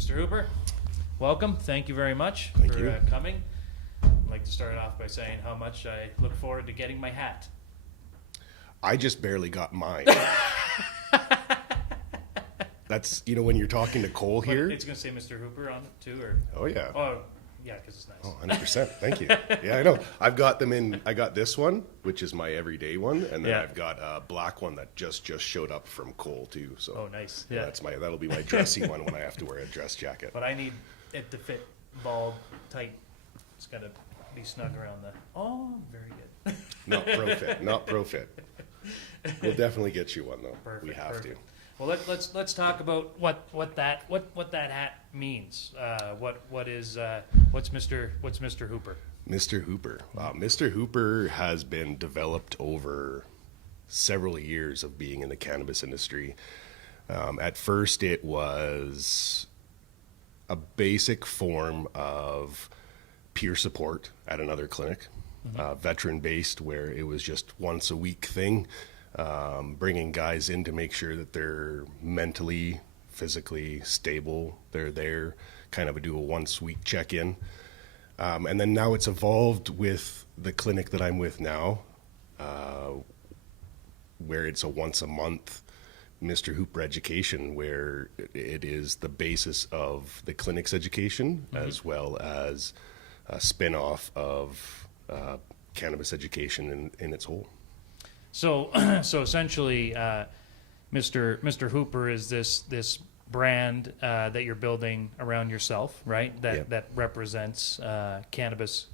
Mr. Hooper, welcome. Thank you very much for coming. I'd like to start off by saying how much I look forward to getting my hat. I just barely got mine. That's, when you're talking to Cole here. But it's going to say Mr. Hooper on it too, or? Oh, yeah. Oh, yeah, because it's nice. Oh, 100%. Thank you. Yeah, I know. I've got them in. I got this one, which is my everyday one, and then I've got a black one that just showed up from Cole too. So. Oh, nice. Yeah. That'll be my dressy one when I have to wear a dress jacket. But I need it to fit bald, tight. It's got to be snug around the. Oh, very good. Not pro fit. We'll definitely get you one though. Perfect, we have to. Well, let's talk about what that hat means. What's Mr. Hooper? Mr. Hooper. Wow, Mr. Hooper has been developed over several years of being in the cannabis industry. At first, it was a basic form of peer support at another clinic, veteran-based, where it was just once a week thing. Bringing guys in to make sure that they're mentally, physically stable. They're there, kind of do a once-week check-in. And then now it's evolved with the clinic that I'm with now, where it's a once-a-month Mr. Hooper education, where it is the basis of the clinic's education, as well as a spin-off of cannabis education in its whole. So essentially, Mr. Hooper is this brand that you're building around yourself, right? That represents cannabis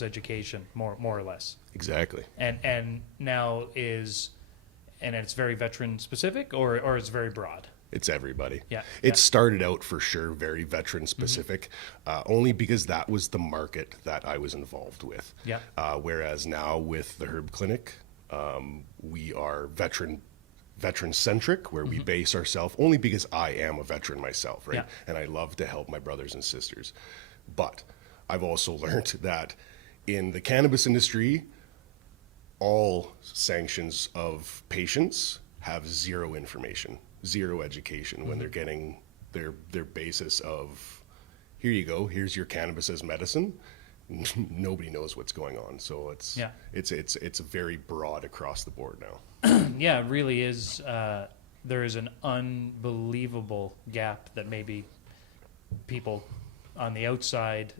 education, more or less. Exactly. And now it's very veteran specific, or it's very broad. It's everybody. Yeah. It started out for sure very veteran specific, only because that was the market that I was involved with. Yeah. Whereas now with the Herb Clinic, we are veteran centric, where we base ourselves, only because I am a veteran myself, right? Yeah. And I love to help my brothers and sisters. But I've also learned that in the cannabis industry, all sanctions of patients have zero information, zero education when they're getting their basis of, here you go, here's your cannabis as medicine. Nobody knows what's going on, so it's very broad across the board now. Yeah, it really is. There is an unbelievable gap that maybe people on the outside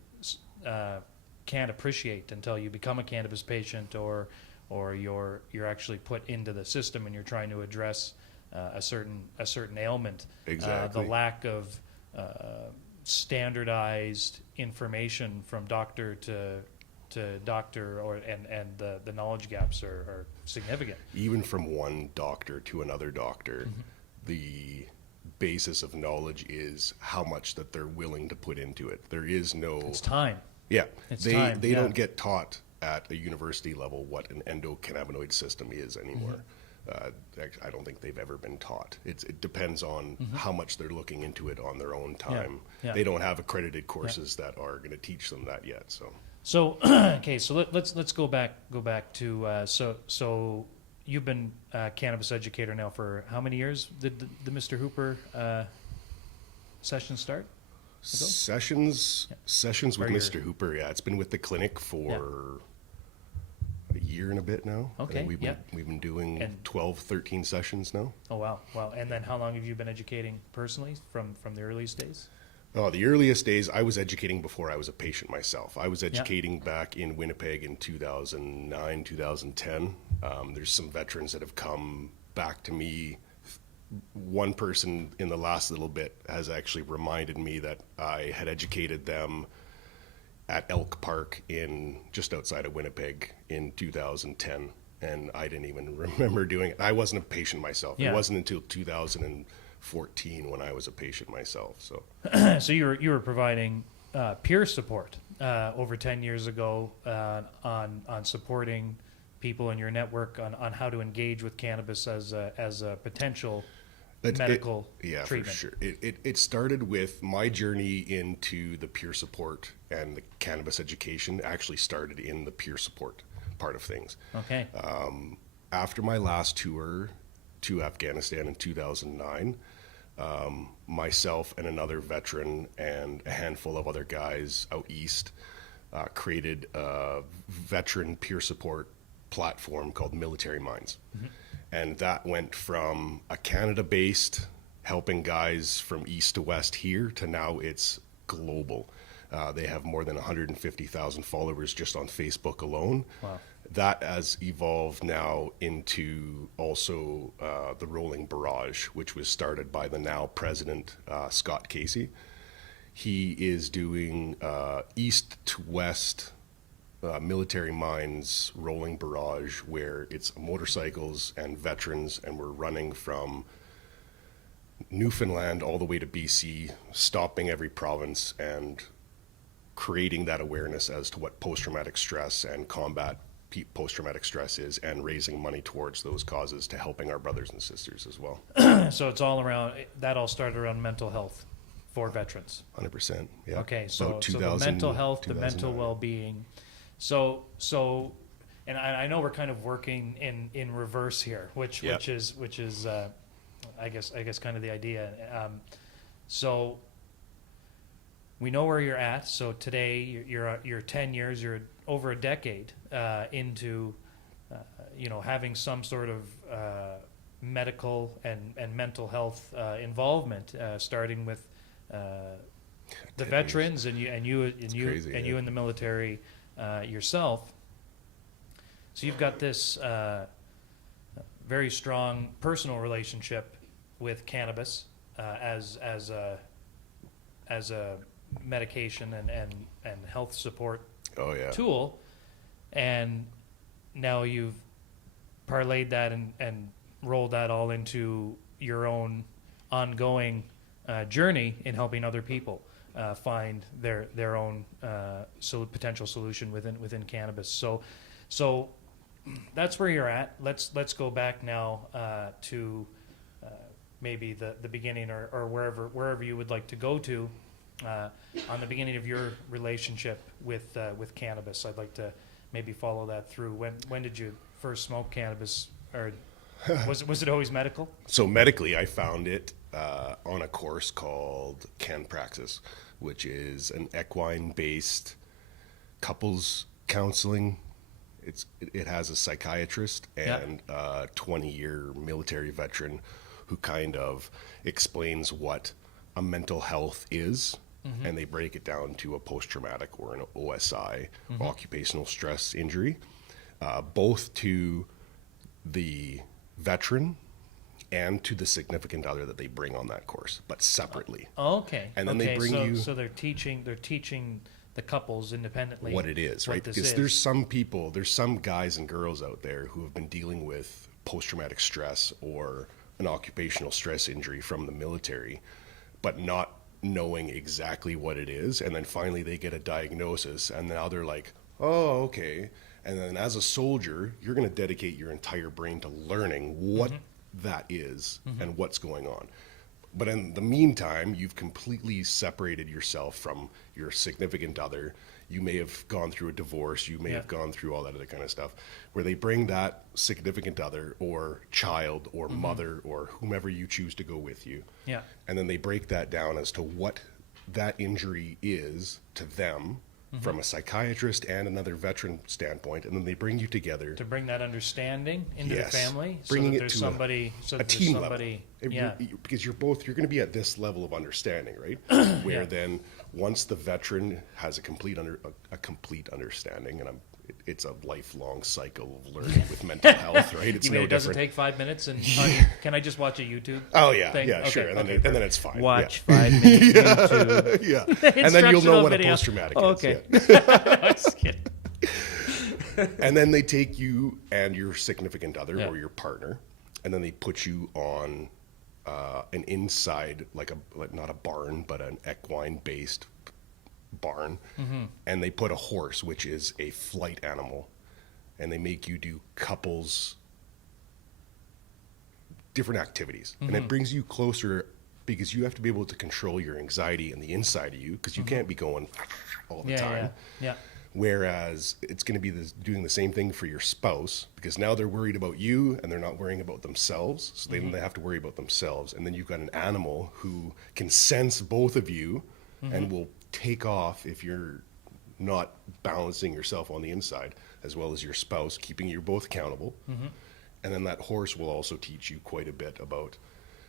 can't appreciate until you become a cannabis patient, or you're actually put into the system and you're trying to address a certain ailment. Exactly. The lack of standardized information from doctor to doctor, and the knowledge gaps are significant. Even from one doctor to another doctor, the basis of knowledge is how much that they're willing to put into it. There is no... It's time. Yeah. They time. don't get taught at a university level what an endocannabinoid system is anymore. I don't think they've ever been taught. It depends on how much they're looking into it on their own time. Yeah. They don't have accredited courses that are going to teach them that yet. So okay, so let's go back to so you've been a cannabis educator now for how many years? Did the Mr. Hooper session start? Sessions with Mr. Hooper. Yeah, it's been with the clinic for a year and a bit now. Okay. We've been doing 12, 13 sessions now. Oh wow. And then how long have you been educating personally from the earliest days? Oh, the earliest days, I was educating before I was a patient myself. I was educating back in Winnipeg in 2009, 2010. There's some veterans that have come back to me. One person in the last little bit has actually reminded me that I had educated them at Elk Park just outside of Winnipeg in 2010, and I didn't even remember doing it. I wasn't a patient myself. Yeah. It wasn't until 2014 when I was a patient myself. So, so you were providing peer support over 10 years ago on supporting people in your network on how to engage with cannabis as a potential medical treatment. For sure. It started with my journey into the peer support, and the cannabis education actually started in the peer support part of things. Okay. After my last tour to Afghanistan in 2009, myself and another veteran and a handful of other guys out east created a veteran peer support platform called Military Minds. And that went from a Canada-based helping guys from east to west here to now it's global. They have more than 150,000 followers just on Facebook alone. Wow. That has evolved now into also the Rolling Barrage, which was started by the now president, Scott Casey. He is doing east to west Military Minds Rolling Barrage, where it's motorcycles and veterans, and we're running from Newfoundland all the way to BC, stopping every province and creating that awareness as to what post-traumatic stress and combat post-traumatic stress is, and raising money towards those causes to helping our brothers and sisters as well. So it's all around, that all started around mental health for veterans. 100%. Yeah. Okay, so the mental health, the mental well-being. So, and I know we're kind of working in reverse here, which is I guess kind of the idea. So we know where you're at. So today you're 10 years, you're over a decade into having some sort of medical and mental health involvement, starting with the veterans and you in the military yourself. So you've got this very strong personal relationship with cannabis as a medication and health support tool, and now you've parlayed that and rolled that all into your own ongoing journey in helping other people find their own potential solution within cannabis. So that's where you're at. Let's go back now to maybe the beginning or wherever you would like to go to on the beginning of your relationship with cannabis. I'd like to maybe follow that through. When did you first smoke cannabis, or was it always medical? So medically, I found it on a course called Praxis, which is an equine-based couples counseling. It has a psychiatrist and a 20-year military veteran who kind of explains what a mental health is, and they break it down to a post-traumatic or an OSI, occupational stress injury, both to the veteran and to the significant other that they bring on that course, but separately. Okay. And then they bring you. So they're teaching the couples independently what it is, right? Because there's some guys and girls out there who have been dealing with post-traumatic stress or an occupational stress injury from the military, but not knowing exactly what it is. And then finally they get a diagnosis, and now they're like, oh, okay. And then as a soldier, you're going to dedicate your entire brain to learning what that is and what's going on. But in the meantime, you've completely separated yourself from your significant other. You may have gone through a divorce. You may have gone through all that other kind of stuff, where they bring that significant other or child or mother or whomever you choose to go with you. Yeah. And then they break that down as to what that injury is to them from a psychiatrist and another veteran standpoint, and then they bring you together to bring that understanding into the family, bringing so that it there's to somebody, a team level. Because you're going to be at this level of understanding, right? Where then once the veteran has a complete understanding, and it's a lifelong cycle of learning with mental health, right? It's it doesn't take 5 minutes, and can I just watch a YouTube? Oh yeah, thing? Yeah, okay, sure, and then it's fine. Watch 5 minutes YouTube. Yeah, and then you'll know what a post-traumatic is. Okay, just kidding. And then they take you and your significant other or your partner, and then they put you on an inside, like not a barn, but an equine-based barn, and they put a horse, which is a flight animal, and they make you do couples different activities, and it brings you closer, because you have to be able to control your anxiety and the inside of you, because you can't be going all the time. Whereas it's going to be doing the same thing for your spouse, because now they're worried about you and they're not worrying about themselves. So they have to worry about themselves. And then you've got an animal who can sense both of you and will take off if you're not balancing yourself on the inside, as well as your spouse, keeping you both accountable. And then that horse will also teach you quite a bit about,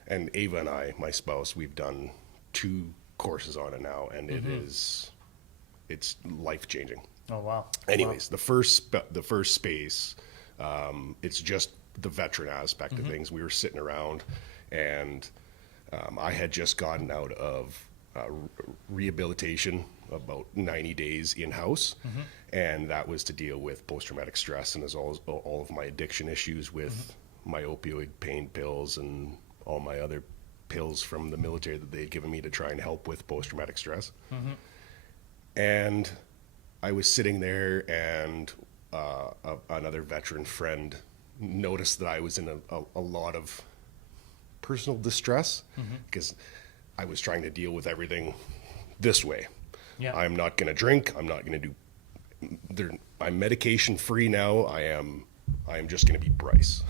and Ava and I, my spouse, we've done 2 courses on it now, and it's life-changing. Oh, wow. Anyways, the first space, it's just the veteran aspect of things. We were sitting around, and I had just gotten out of rehabilitation, about 90 days in-house, and that was to deal with post-traumatic stress and as all of my addiction issues with my opioid pain pills and all my other pills from the military that they had given me to try and help with post-traumatic stress. And I was sitting there, and another veteran friend noticed that I was in a lot of personal distress because I was trying to deal with everything this way. Yeah. I'm not going to drink. I'm not going to do. I'm medication free now. I am just going to be Bryce.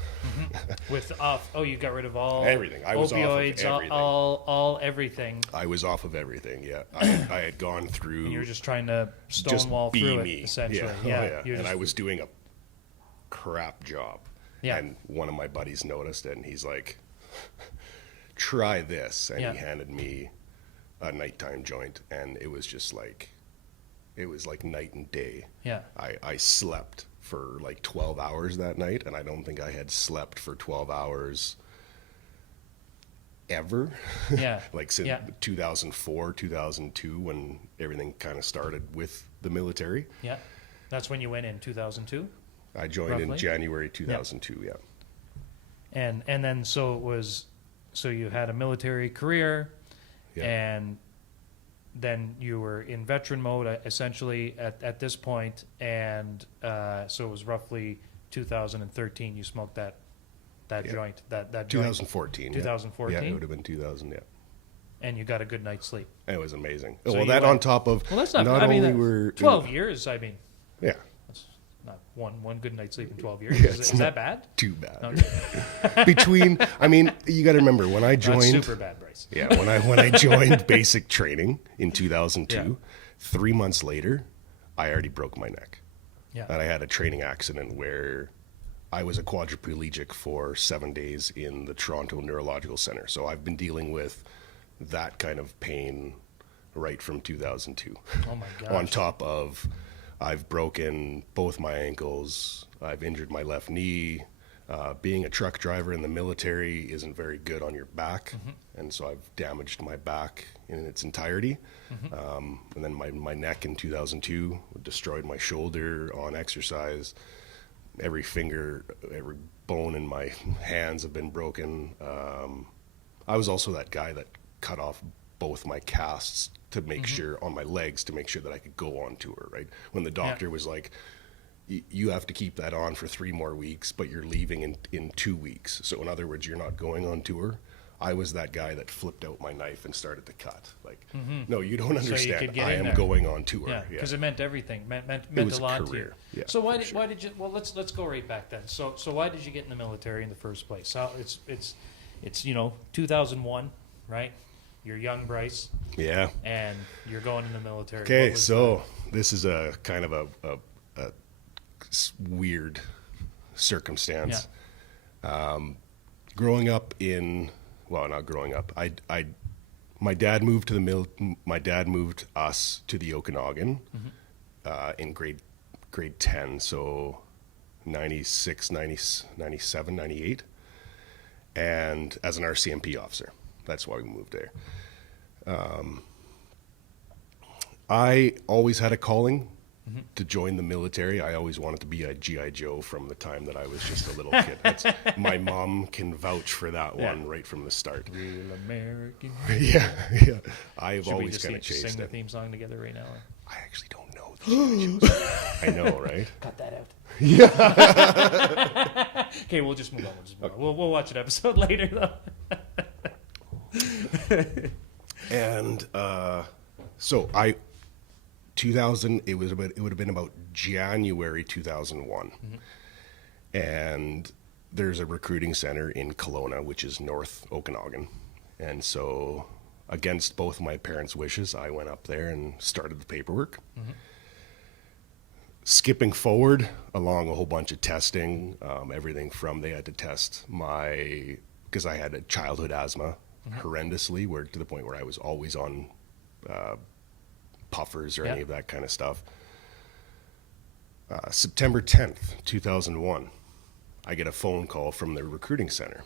With you got rid of all everything. I was opioids, off of everything. all everything. I was off of everything. Yeah, I had gone through. And you were just trying to stonewall through me. It, essentially. Yeah. And I was doing a crap job. Yeah. And one of my buddies noticed it, and he's like, "Try this," and he handed me a nighttime joint, and it was just like, it was like night and day. Yeah. I slept for like 12 hours that night, and I don't think I had slept for 12 hours ever. Yeah. Like since 2004, 2002, when everything kind of started with the military. Yeah. That's when you went in 2002? I joined in January 2002, yeah. And then so you had a military career, and then you were in veteran mode essentially at this point, and so it was roughly 2013 you smoked that joint, that 2014. 2014. Yeah, it would have been 2000. Yeah. And you got a good night's sleep. It was amazing. So on top of that's not only were 12 years. I mean, yeah. Not one good night's sleep in 12 years. Is that bad? Too bad. Okay. You got to remember when I joined. Not super bad, Bryce. Yeah, when I joined basic training in 2002, 3 months later, I already broke my neck. Yeah. And I had a training accident where I was a quadriplegic for 7 days in the Toronto Neurological Center. So I've been dealing with that kind of pain right from 2002. Oh my gosh. On top of, I've broken both my ankles. I've injured my left knee. Being a truck driver in the military isn't very good on your back. And so I've damaged my back in its entirety. And then my neck in 2002 destroyed my shoulder on exercise. Every finger, every bone in my hands have been broken. I was also that guy that cut off both my casts to make sure, on my legs, to make sure that I could go on tour, right? When the doctor was like, you have to keep that on for 3 more weeks, but you're leaving in 2 weeks. So in other words, you're not going on tour. I was that guy that flipped out my knife and started to cut. Like, no, you don't understand. I am going on tour. Yeah, because it meant everything. Meant a lot to you. Yeah, so why did you? Well, let's go right back then. So why did you get in the military in the first place? So it's 2001, right? You're young, Bryce. Yeah. And you're going in the military. Okay, so this is a kind of a weird circumstance. Yeah. Growing up not growing up. My dad moved My dad moved us to the Okanagan in grade 10, so 96, 97, 98, and as an RCMP officer. That's why we moved there. I always had a calling to join the military. I always wanted to be a G.I. Joe from the time that I was just a little kid. My mom can vouch for that one right from the start. Real American. Yeah. I've always kind of chased it. Sing the theme song together right now? I actually don't know the G.I. Joes. I know, right? Cut that out. Yeah. Okay, we'll just move on. We'll watch an episode later, though. And so I 2000, it would have been about January 2001. And there's a recruiting center in Kelowna, which is North Okanagan. And so against both my parents' wishes, I went up there and started the paperwork. Skipping forward along a whole bunch of testing, everything from they had to test because I had a childhood asthma horrendously, to the point where I was always on puffers or any of that kind of stuff. September 10th, 2001, I get a phone call from the recruiting center.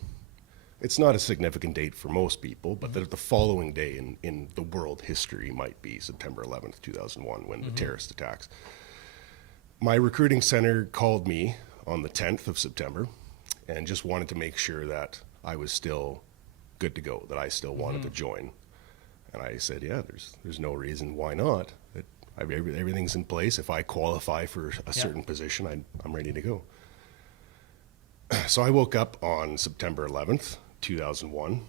It's not a significant date for most people, but the following day in the world history might be September 11th, 2001, when the terrorist attacks. My recruiting center called me on the 10th of September and just wanted to make sure that I was still good to go, that I still wanted to join. And I said, yeah, there's no reason why not. Everything's in place. If I qualify for a certain position, I'm ready to go. So I woke up on September 11th, 2001,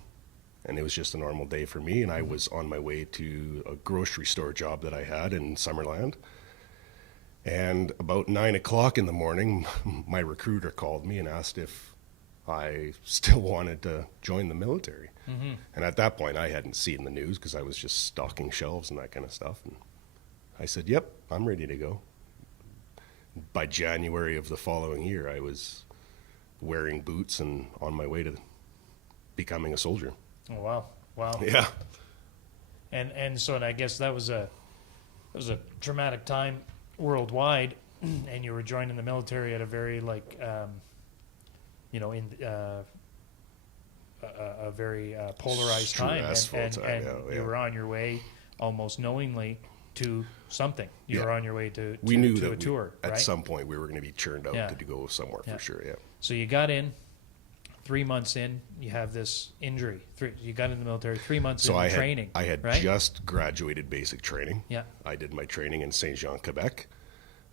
and it was just a normal day for me. And I was on my way to a grocery store job that I had in Summerland. And about 9 o'clock in the morning, my recruiter called me and asked if I still wanted to join the military. And at that point, I hadn't seen the news because I was just stocking shelves and that kind of stuff. And I said, yep, I'm ready to go. By January of the following year, I was wearing boots and on my way to becoming a soldier. Oh, wow. Yeah. And so I guess that was a traumatic time worldwide, and you were joining the military at a very a very polarized time, and you were on your way almost knowingly to something. You were on your way to a tour. At some point we were going to be churned out to go somewhere for sure. Yeah. So you got in. 3 months in, you have this injury. You got in the military 3 months in training. I had just graduated basic training. Yeah. I did my training in Saint Jean, Quebec.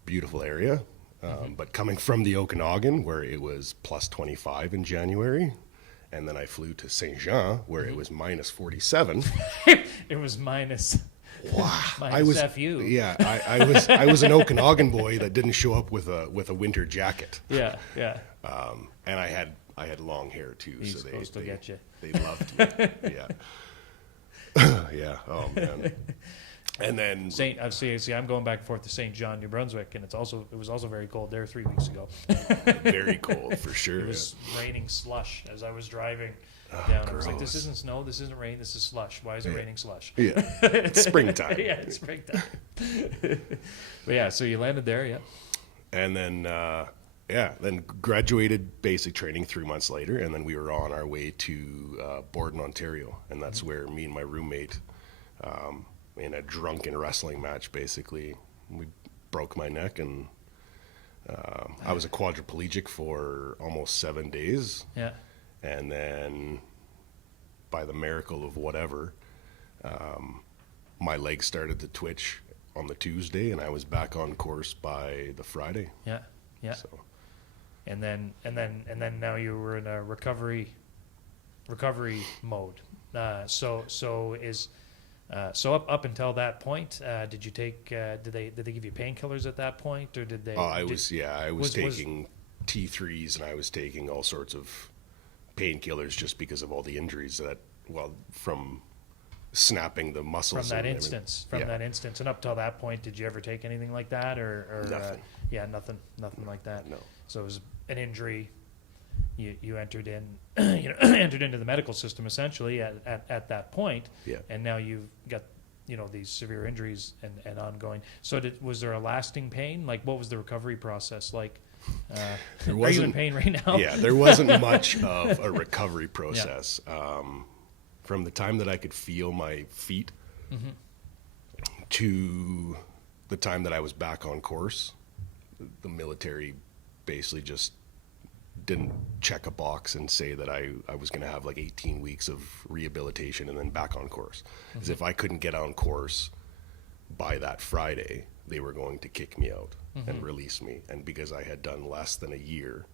Beautiful area. But coming from the Okanagan, where it was plus 25 in January, and then I flew to Saint Jean, where it was minus 47. It was minus. Wow. Minus FU. Yeah, I was an Okanagan boy that didn't show up with a winter jacket. Yeah. And I had long hair too, He's so supposed to get you. They loved me. Yeah. Oh man. And then I'm going back and forth to St. John, New Brunswick, and it was also very cold there 3 weeks ago. Very cold for sure. It was raining slush as I was driving down. Gross. I was like, this isn't snow, this isn't rain, this is slush. Why is it raining slush? Yeah. It's springtime. Yeah, it's springtime. But yeah, so you landed there, yeah. And then then graduated basic training 3 months later, and then we were on our way to Borden, Ontario, and that's where me and my roommate, in a drunken wrestling match, basically, we broke my neck, and I was a quadriplegic for almost 7 days. Yeah. And then, by the miracle of whatever, my legs started to twitch on the Tuesday, and I was back on course by the Friday. Yeah. So. And then now you were in a recovery mode. So up until that point, did you take? Did they give you painkillers at that point, or did they? I was taking T3s, and I was taking all sorts of painkillers just because of all the injuries from snapping the muscles. From that instance, and up till that point, did you ever take anything like that, or nothing? Nothing like that. No. So it was an injury. You entered entered into the medical system essentially at that point, and now you've got these severe injuries and ongoing. So was there a lasting pain? Like, what was the recovery process like? Are you in pain right now? Yeah, there wasn't much of a recovery process. From the time that I could feel my feet to the time that I was back on course, the military basically just didn't check a box and say that I was going to have like 18 weeks of rehabilitation and then back on course. Because if I couldn't get on course by that Friday, they were going to kick me out and release me. And because I had done less than a year,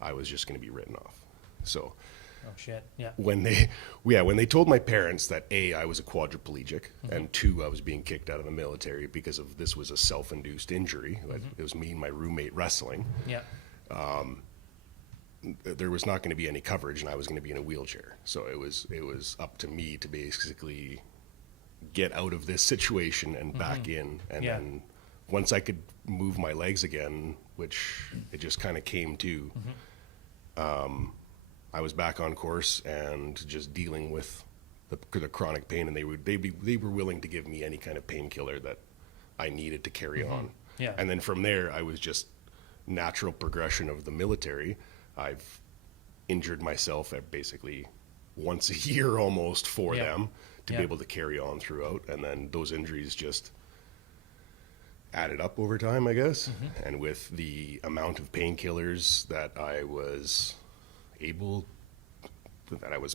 I was just going to be written off. So Oh shit. Yeah. when they told my parents that A, I was a quadriplegic, and 2, I was being kicked out of the military because of this was a self-induced injury. It was me and my roommate wrestling. Yeah. There was not going to be any coverage, and I was going to be in a wheelchair. So it was up to me to basically get out of this situation and back in. And then once I could move my legs again, which it just kind of came to, I was back on course and just dealing with the chronic pain, and they were willing to give me any kind of painkiller that I needed to carry on. Yeah. And then from there, I was just natural progression of the military. I've injured myself at basically once a year almost for them to be able to carry on throughout. And then those injuries just added up over time, I guess. And with the amount of painkillers that I was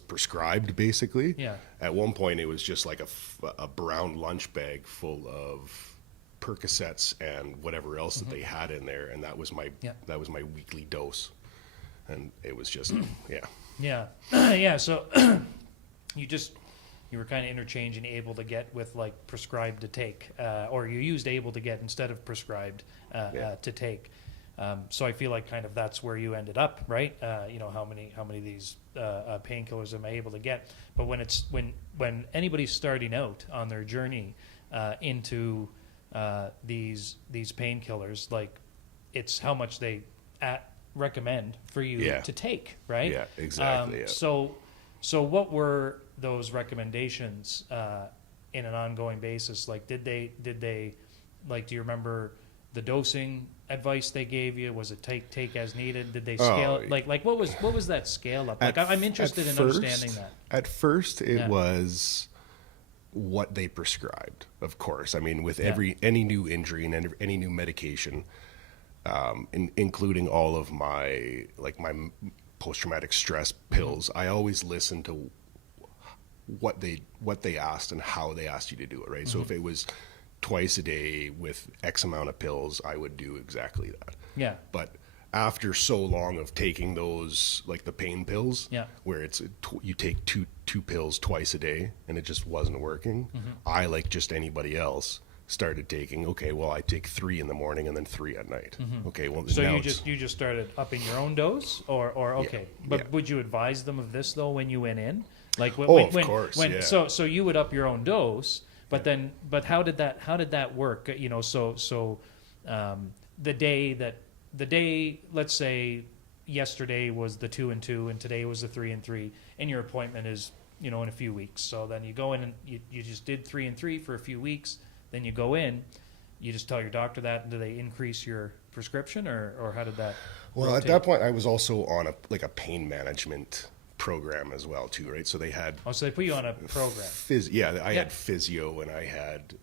prescribed, basically. Yeah. At one point, it was just like a brown lunch bag full of Percocets and whatever else that they had in there, and that was my weekly dose. And it was just yeah. So you were kind of interchanging able to get with like prescribed to take, or you used able to get instead of prescribed to take. So I feel like kind of that's where you ended up, right? How many of these painkillers am I able to get? But when anybody's starting out on their journey into these painkillers, like it's how much they recommend for you to take, right? Yeah, exactly. So what were those recommendations in an ongoing basis? Like, did they like? Do you remember the dosing advice they gave you? Was it take as needed? Did they scale? Like what was that scale up? Like, I'm interested in understanding that. At first, it was what they prescribed. Of course, I mean, with any new injury and any new medication. Including all of my post-traumatic stress pills, I always listen to what they asked and how they asked you to do it, right? So if it was twice a day with X amount of pills, I would do exactly that. Yeah. But after so long of taking those, like the pain pills, where it's you take two pills twice a day and it just wasn't working, I, like just anybody else, started taking, I take 3 in the morning and then 3 at night. Okay, well, so you just started upping your own dose, or okay, but would you advise them of this though when you went in, like of course, so you would up your own dose, but how did that work? The day, let's say yesterday was the 2 and 2 and today was the 3 and 3, and your appointment is in a few weeks. So then you go in and you just did 3 and 3 for a few weeks. Then you go in, you just tell your doctor that, and do they increase your prescription, or how did that rotate? At that point, I was also on a pain management program as well too, right? So they had... Oh, so they put you on a program. I had physio, and I had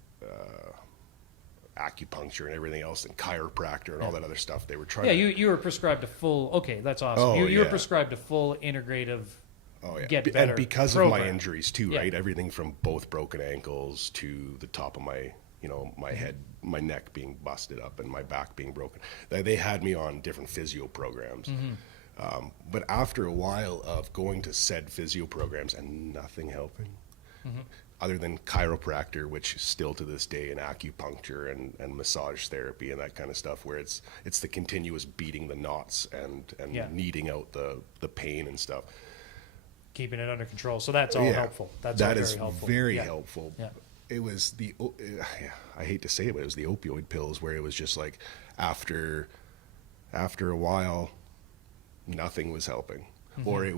acupuncture and everything else, and chiropractor and all that other stuff. They were trying to... you were prescribed a full... Okay, that's awesome. You were prescribed a full integrative... Oh yeah, get better and because program. of my injuries too, right? Everything from both broken ankles to the top of my, my head, my neck being busted up, and my back being broken. They had me on different physio programs. But after a while of going to said physio programs and nothing helping, other than chiropractor, which still to this day, and acupuncture and massage therapy and that kind of stuff, where it's the continuous beating the knots and kneading out the pain and stuff. Keeping it under control. So that's all helpful. That is very helpful. Yeah. It was I hate to say it, but it was the opioid pills, where it was just like after a while, nothing was helping. Or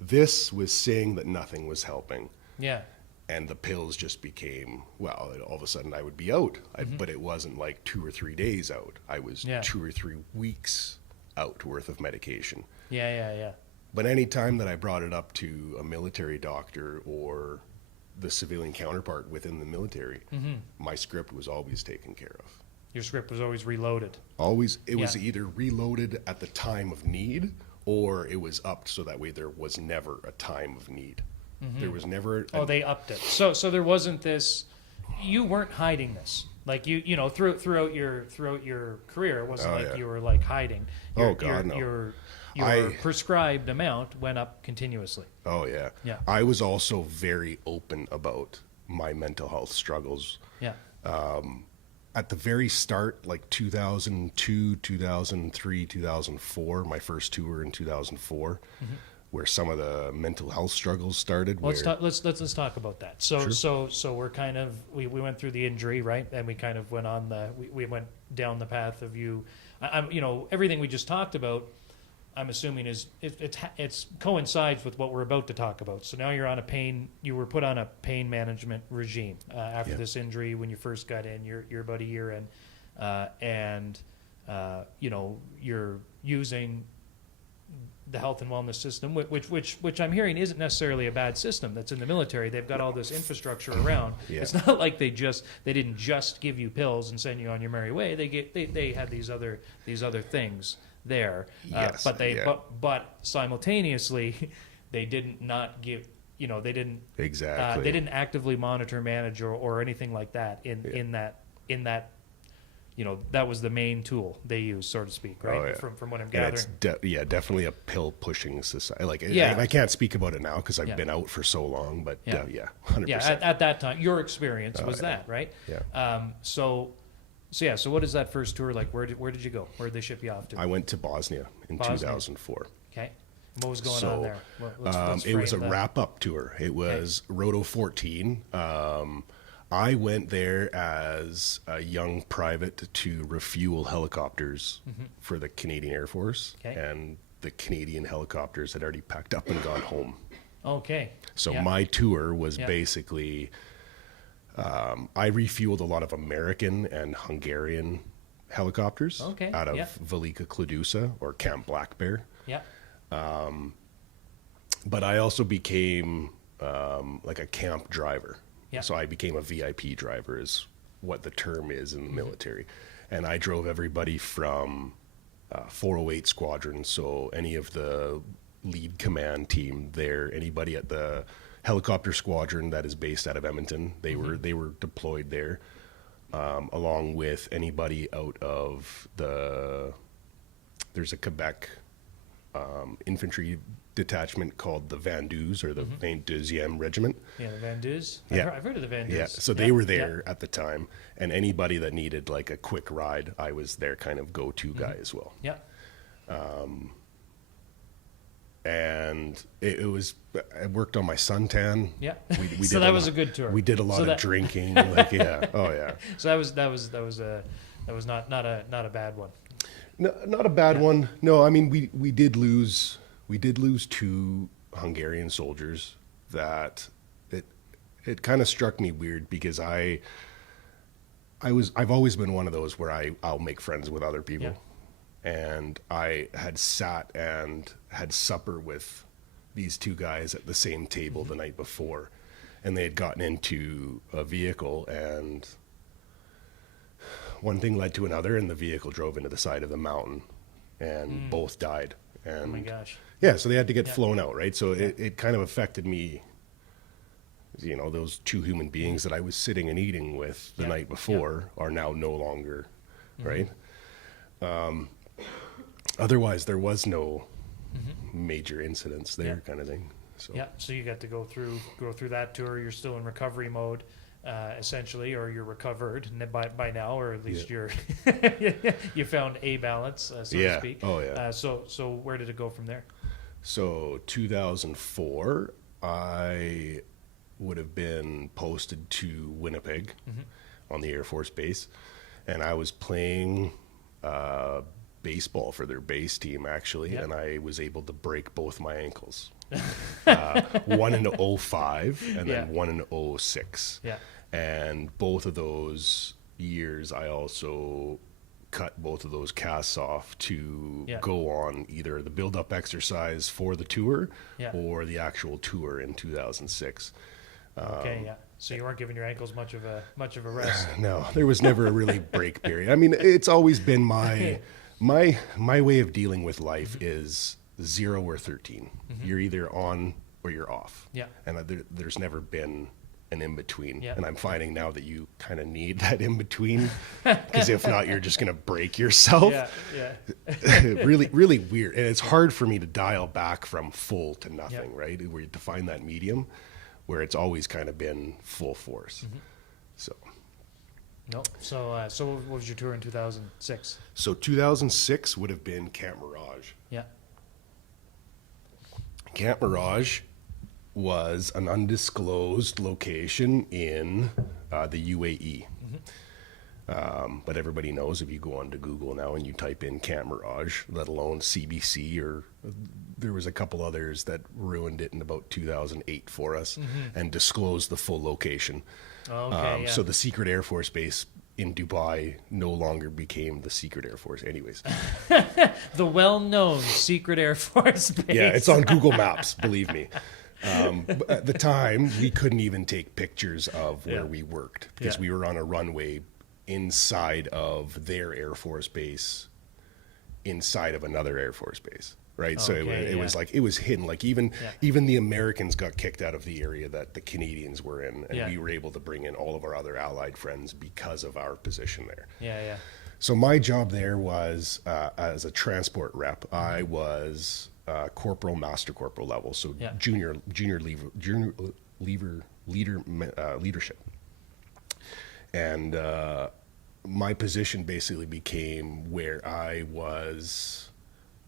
this was saying that nothing was helping. Yeah. And the pills just became, all of a sudden I would be out. But it wasn't like 2 or 3 days out. I was 2 or 3 weeks out worth of medication. Yeah. But any time that I brought it up to a military doctor or the civilian counterpart within the military, my script was always taken care of. Your script was always reloaded. Always. It was either reloaded at the time of need, or it was upped so that way there was never a time of need. There was never... they upped it. So there wasn't this... You weren't hiding this. Like, throughout your career, it wasn't you were, like, hiding. No. your prescribed amount went up continuously. Oh, yeah. Yeah. I was also very open about my mental health struggles. Yeah. At the very start, like 2002, 2003, 2004, my first tour in 2004, where some of the mental health struggles started. Let's talk about that. So we're kind of we went through the injury, right? And we kind of went on we went down the path of you. I'm everything we just talked about. I'm assuming it's coincides with what we're about to talk about. So now you were put on a pain management regime after this injury when you first got in. You're about a year in, and you're using the health and wellness system, which I'm hearing isn't necessarily a bad system. That's in the military. They've got all this infrastructure around. Yeah. It's not like they didn't just give you pills and send you on your merry way. They had these other things there. Yes, but simultaneously they didn't not give. They didn't exactly. They didn't actively monitor, manage, or anything like that in that. That was the main tool they used, so to speak, right? Oh, yeah. From what I'm gathering. It's definitely a pill pushing society. I can't speak about it now because I've been out for so long, but 100%. Yeah, at that time, your experience was that, right? Yeah. So what is that first tour like? Where did you go? Where did they ship you off to? I went to Bosnia in 2004. Okay. What was going on there? It was a wrap-up tour. It was Roto 14. I went there as a young private to refuel helicopters for the Canadian Air Force, and the Canadian helicopters had already packed up and gone home. Okay. So my tour was basically, I refueled a lot of American and Hungarian helicopters out of Velika Kladusa or Camp Black Bear. Yeah. But I also became like a camp driver. Yeah. So I became a VIP driver is what the term is in the military. And I drove everybody from 408 Squadron, so any of the lead command team there, anybody at the helicopter squadron that is based out of Edmonton, they were deployed there, along with anybody out of there's a Quebec infantry detachment called the Vendeus or the 22e Regiment. Yeah, the Vendeus. Yeah. I've heard of the Vendeus. Yeah, so they were there at the time, and anybody that needed like a quick ride, I was their kind of go-to guy as well. Yeah. And it was, I worked on my suntan. Yeah. We So that was a good tour. We did a lot of drinking. Like, yeah. Oh yeah. So that was not a bad one. No, not a bad one. No, I mean we did lose 2 Hungarian soldiers. That it kind of struck me weird because I've always been one of those where I'll make friends with other people. Yeah. And I had sat and had supper with these 2 guys at the same table the night before, and they had gotten into a vehicle, and one thing led to another, and the vehicle drove into the side of the mountain, and both died. And oh my gosh. Yeah, so they had to get flown out, right? So it kind of affected me, those 2 human beings that I was sitting and eating with the night before are now no longer, right? Otherwise, there was no major incidents there kind of thing. So. Yeah, so you got to go through that tour. You're still in recovery mode. Essentially, or you're recovered by now, or at least you're you found a balance, so to speak. Oh yeah. So where did it go from there? So 2004, I would have been posted to Winnipeg on the Air Force Base, and I was playing baseball for their base team actually, and I was able to break both my ankles. One in 05 and then one in 06. Yeah. And both of those years, I also cut both of those casts off to go on either the build-up exercise for the tour or the actual tour in 2006. Okay, yeah. So you weren't giving your ankles much of a rest. No, there was never a really break period. I mean, it's always been my way of dealing with life is 0 or 13. You're either on or you're off. Yeah. And there's never been an in-between. Yeah. And I'm finding now that you kind of need that in-between, because if not, you're just going to break yourself. Really, really weird. And it's hard for me to dial back from full to nothing, right? Where to find that medium where it's always kind of been full force. So. No. So what was your tour in 2006? So 2006 would have been Camp Mirage. Yeah. Camp Mirage was an undisclosed location in the UAE. But everybody knows, if you go onto Google now and you type in Camp Mirage, let alone CBC, or there was a couple others that ruined it in about 2008 for us and disclosed the full location. Okay, So the secret Air Force base in Dubai no longer became the secret Air Force. Anyways. The well-known secret Air Force base. Yeah, it's on Google Maps, believe me. But at the time, we couldn't even take pictures of where we worked, because we were on a runway inside of their Air Force base, inside of another Air Force base. Right. So it was like, it was hidden. Like even the Americans got kicked out of the area that the Canadians were in. And we were able to bring in all of our other allied friends because of our position there. Yeah. So my job there was, as a transport rep, I was corporal, master corporal level. So junior leadership. And my position basically became where I was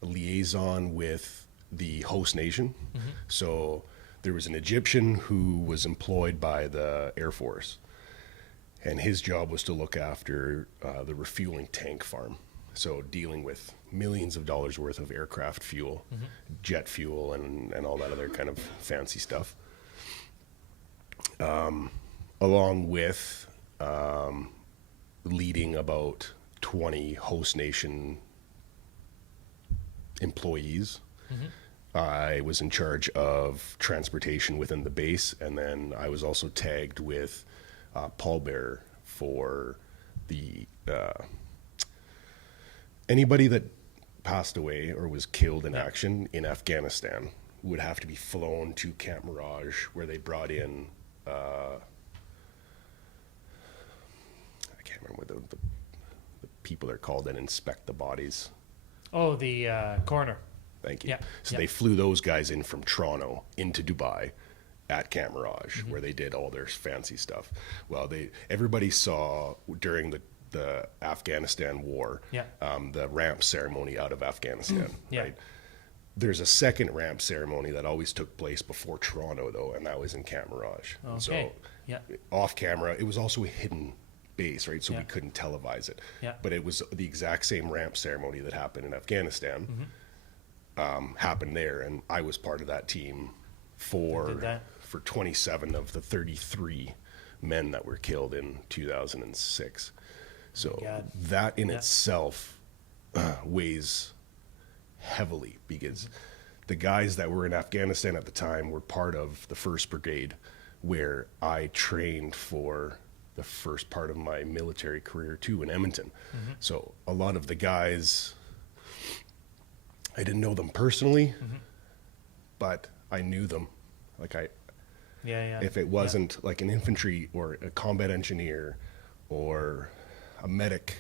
a liaison with the host nation. So there was an Egyptian who was employed by the Air Force, and his job was to look after the refueling tank farm. So dealing with millions of dollars worth of aircraft fuel, jet fuel, and all that other kind of fancy stuff. Along with leading about 20 host nation employees. I was in charge of transportation within the base, and then I was also tagged with pallbearer for the anybody that passed away or was killed in action in Afghanistan would have to be flown to Camp Mirage, where they brought in I can't remember what the people are called that inspect the bodies. Oh, the coroner. Thank you. So they flew those guys in from Toronto into Dubai at Camp Mirage, where they did all their fancy stuff. Well, everybody saw during the Afghanistan war the ramp ceremony out of Afghanistan, right? There's a second ramp ceremony that always took place before Toronto, though, and that was in Camp Mirage. Okay. So off camera, it was also a hidden base, right? So we couldn't televise it. But it was the exact same ramp ceremony that happened in Afghanistan happened there, and I was part of that team for 27 of the 33 men that were killed in 2006. So that in itself weighs heavily, because the guys that were in Afghanistan at the time were part of the 1st Brigade, where I trained for the first part of my military career too, in Edmonton. So a lot of the guys, I didn't know them personally, but I knew them. Like if it wasn't like an infantry or a combat engineer or a medic,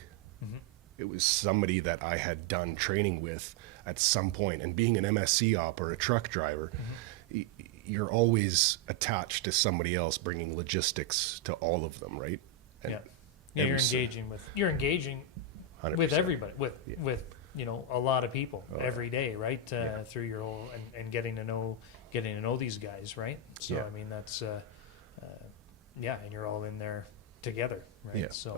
it was somebody that I had done training with at some point. And being an MSc op or a truck driver, you're always attached to somebody else bringing logistics to all of them, right? And you're engaging with 100%. With everybody, with a lot of people every day, right? Through your whole and getting to know these guys, right? So I mean that's and you're all in there together, right? Yeah. So,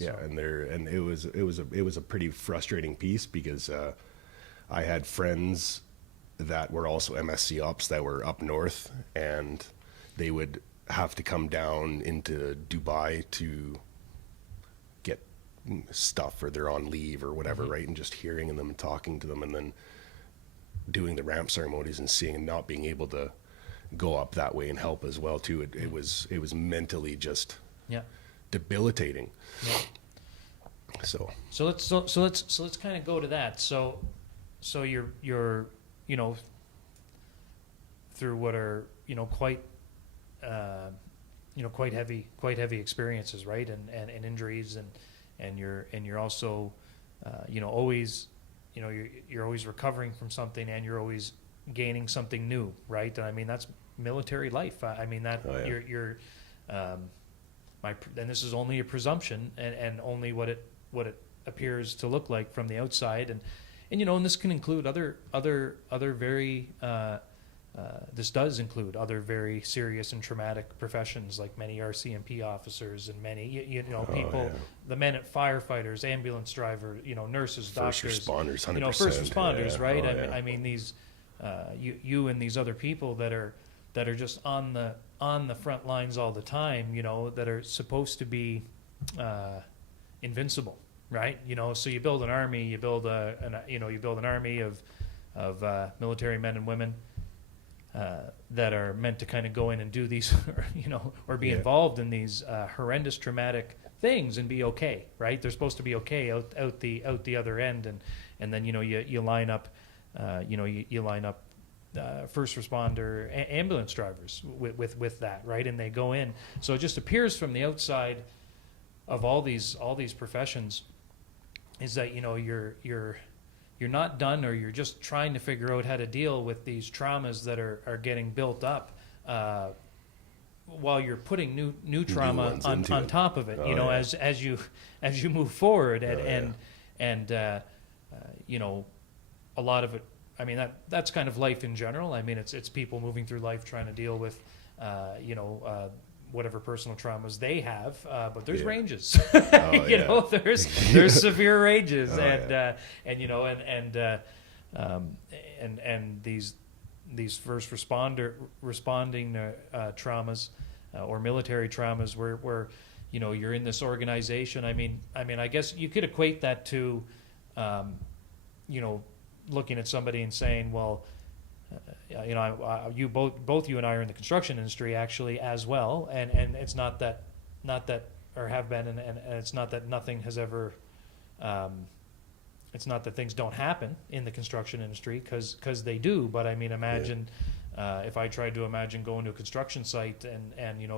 and it was a pretty frustrating piece, because I had friends that were also MSc ops that were up north, and they would have to come down into Dubai to get stuff, or they're on leave or whatever, right? And just hearing them and talking to them, and then doing the ramp ceremonies and seeing and not being able to go up that way and help as well too. It was mentally just debilitating. So let's kind of go to that. So you're through what are quite quite heavy experiences, right? And injuries, and you're also, always, you're always recovering from something, and you're always gaining something new, right? And I mean, that's military life. I mean, that Oh, yeah. you're and this is only a presumption, and only what it appears to look like from the outside, and this can include other very this does include other very serious and traumatic professions, like many RCMP officers and many people, yeah. the men at firefighters, ambulance driver, nurses, First doctors, responders, 100%. first responders, Yeah. right? Oh, yeah. I mean these you and these other people that are just on the front lines all the time, that are supposed to be invincible, right? So you build an army, you build an army of military men and women that are meant to kind of go in and do these, or be Yeah. involved in these horrendous traumatic things and be okay, right? They're supposed to be okay out the other end, and then you line up, you line up first responder, ambulance drivers with that, right? And they go in. So it just appears from the outside of all these professions is that you're not done, or you're just trying to figure out how to deal with these traumas that are getting built up, while you're putting new trauma on top of it. Oh, yeah. as you move forward, Oh, and a lot of it. I mean, that's kind of life in general. I mean, it's people moving through life trying to deal with whatever personal traumas they have, but there's Yeah. ranges. Oh, yeah. There's severe ranges, Oh, yeah. and these first responding traumas, or military traumas, where you're in this organization. I mean, I guess you could equate that to, looking at somebody and saying, well, you both you and I are in the construction industry actually as well, and it's not that or have been, and it's not that nothing has ever, it's not that things don't happen in the construction industry, because they do. But I mean, imagine if I tried to imagine going to a construction site and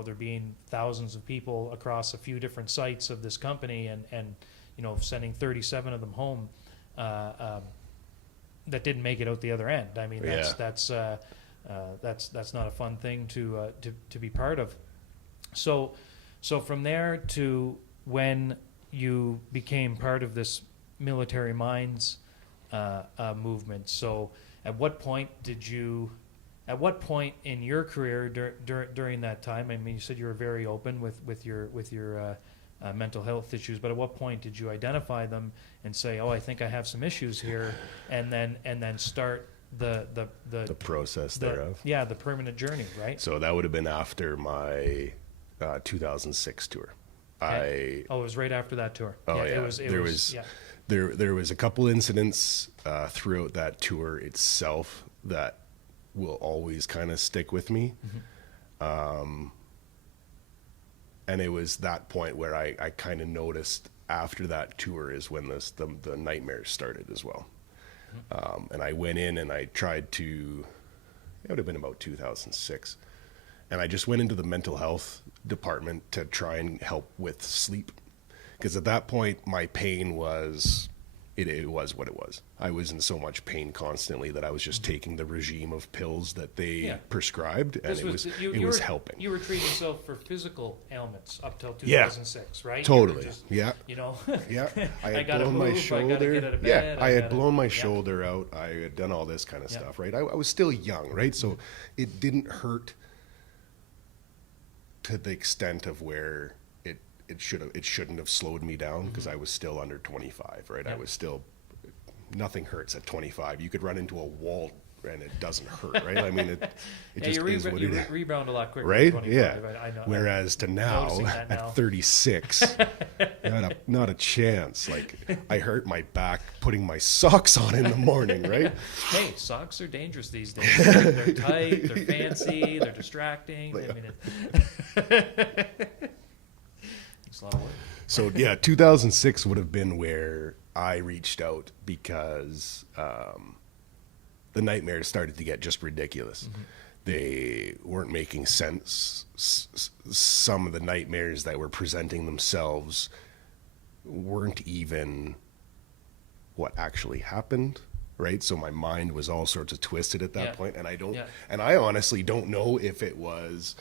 there being thousands of people across a few different sites of this company, and sending 37 of them home. That didn't make it out the other end. I mean, that's not a fun thing to be part of. So from there to when you became part of this military minds movement. So at what point in your career during that time? I mean, you said you were very open with your mental health issues, but at what point did you identify them and say, "Oh, I think I have some issues here," and then start the process thereof? Yeah, the permanent journey, right? So that would have been after my 2006 tour. Okay. It was right after that tour. Oh, yeah. There was a couple incidents throughout that tour itself that will always kind of stick with me. Mm-hmm. And it was that point where I kind of noticed after that tour is when the nightmares started as well. And I went in and I tried to, it would have been about 2006. And I just went into the mental health department to try and help with sleep. Because at that point, my pain was, it was what it was. I was in so much pain constantly that I was just taking the regime of pills that they prescribed, and it was helping. You were treating yourself for physical ailments up till 2006, right? Totally. Just, yeah. Yeah. I had gotta blown my move, shoulder. I gotta get out of bed, I had blown my shoulder out. I had done all this kind of stuff, right? I was still young, right? So it didn't hurt to the extent of where it shouldn't have slowed me down, because I was still under 25, right? I was still, nothing hurts at 25. You could run into a wall and it doesn't hurt, right? I mean, it just is what it is. You rebound a lot quicker, right? at 25. Yeah. I know. Whereas to now, at 36, not a chance. Like, I hurt my back putting my socks on in the morning, right? Hey, socks are dangerous these days. They're tight, they're fancy, they're distracting. I mean, it's a lot of work. So yeah, 2006 would have been where I reached out, because the nightmares started to get just ridiculous. they weren't making sense. Some of the nightmares that were presenting themselves weren't even what actually happened, right? So my mind was all sorts of twisted at that point, and I honestly don't know if it was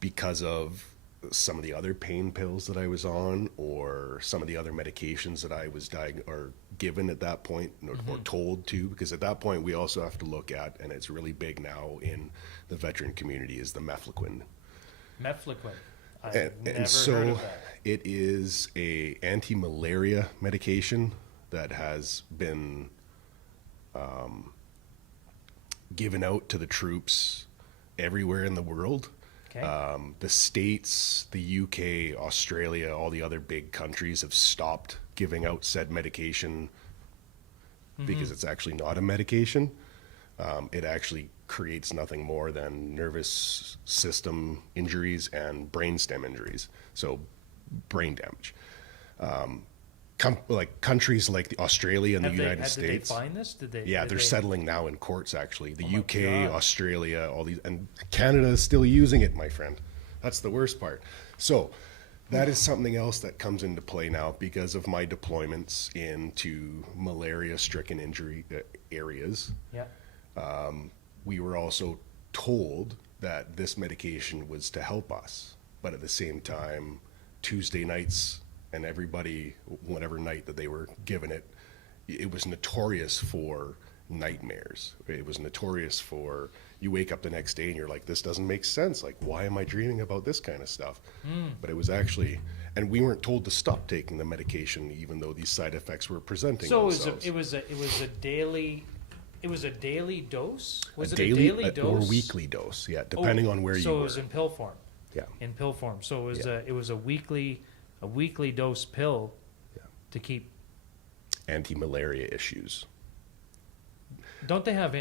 because of some of the other pain pills that I was on, or some of the other medications that I was given at that point, or told to, because at that point we also have to look at, and it's really big now in the veteran community, is the mefloquine. Mefloquine. I've And never so heard of that. it is a anti-malaria medication that has been given out to the troops everywhere in the world. Okay. The States, the UK, Australia, all the other big countries have stopped giving out said medication because it's actually not a medication. It actually creates nothing more than nervous system injuries and brainstem injuries, so brain damage. Like countries like Australia and the United States. Did they find this? They're settling now in courts, actually. The Oh UK, God. Australia, all these, and Canada is still using it, my friend. That's the worst part. So that is something else that comes into play now because of my deployments into malaria-stricken injury areas. Yeah. We were also told that this medication was to help us, but at the same time, Tuesday nights and everybody, whatever night that they were given it, it was notorious for nightmares. It was notorious for, you wake up the next day and you're like, this doesn't make sense. Like, why am I dreaming about this kind of stuff? But it was actually, and we weren't told to stop taking the medication, even though these side effects were presenting themselves. It was a daily dose. Was a it daily, a daily dose or weekly dose? Yeah, depending on where you So were. it was in pill form. Yeah. In pill form. So it was a weekly dose pill to keep. Anti-malaria issues. Don't they have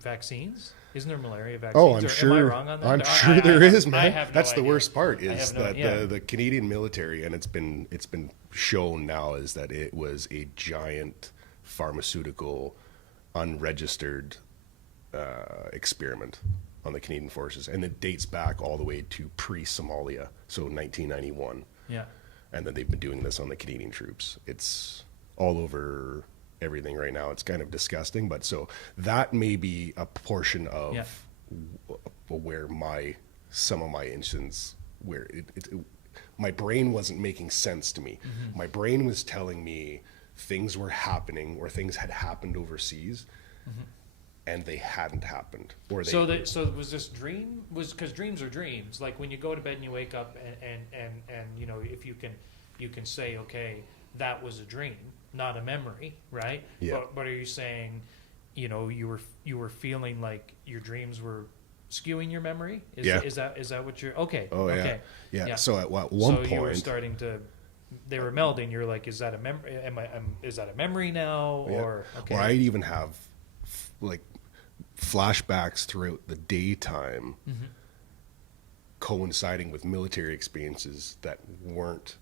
vaccines? Isn't there malaria vaccines? Oh, I'm Or sure. Am I wrong on that? I'm sure there is, I man. have no That's the idea. worst part I is have no that idea. the Canadian military, and it's been shown now, is that it was a giant pharmaceutical, unregistered experiment on the Canadian forces, and it dates back all the way to pre-Somalia, so 1991. Yeah. And then they've been doing this on the Canadian troops. It's all over everything right now. It's kind of disgusting, but so that may be a portion of where some of my instances where my brain wasn't making sense to me. My brain was telling me things were happening or things had happened overseas, and they hadn't happened. Or they So was this dream? Because dreams are dreams. Like when you go to bed and you wake up and you know, if you can say, okay, that was a dream, not a memory, right? Yeah. But are you saying, you know, you were feeling like your dreams were skewing your memory? Is that what you're? Okay. Oh yeah. Okay. Yeah. So at one point, you were starting to. They were melding. You're like, is that a memory? Is that a memory now? Yeah. Or okay. Or I even have like flashbacks throughout the daytime, coinciding with military experiences that weren't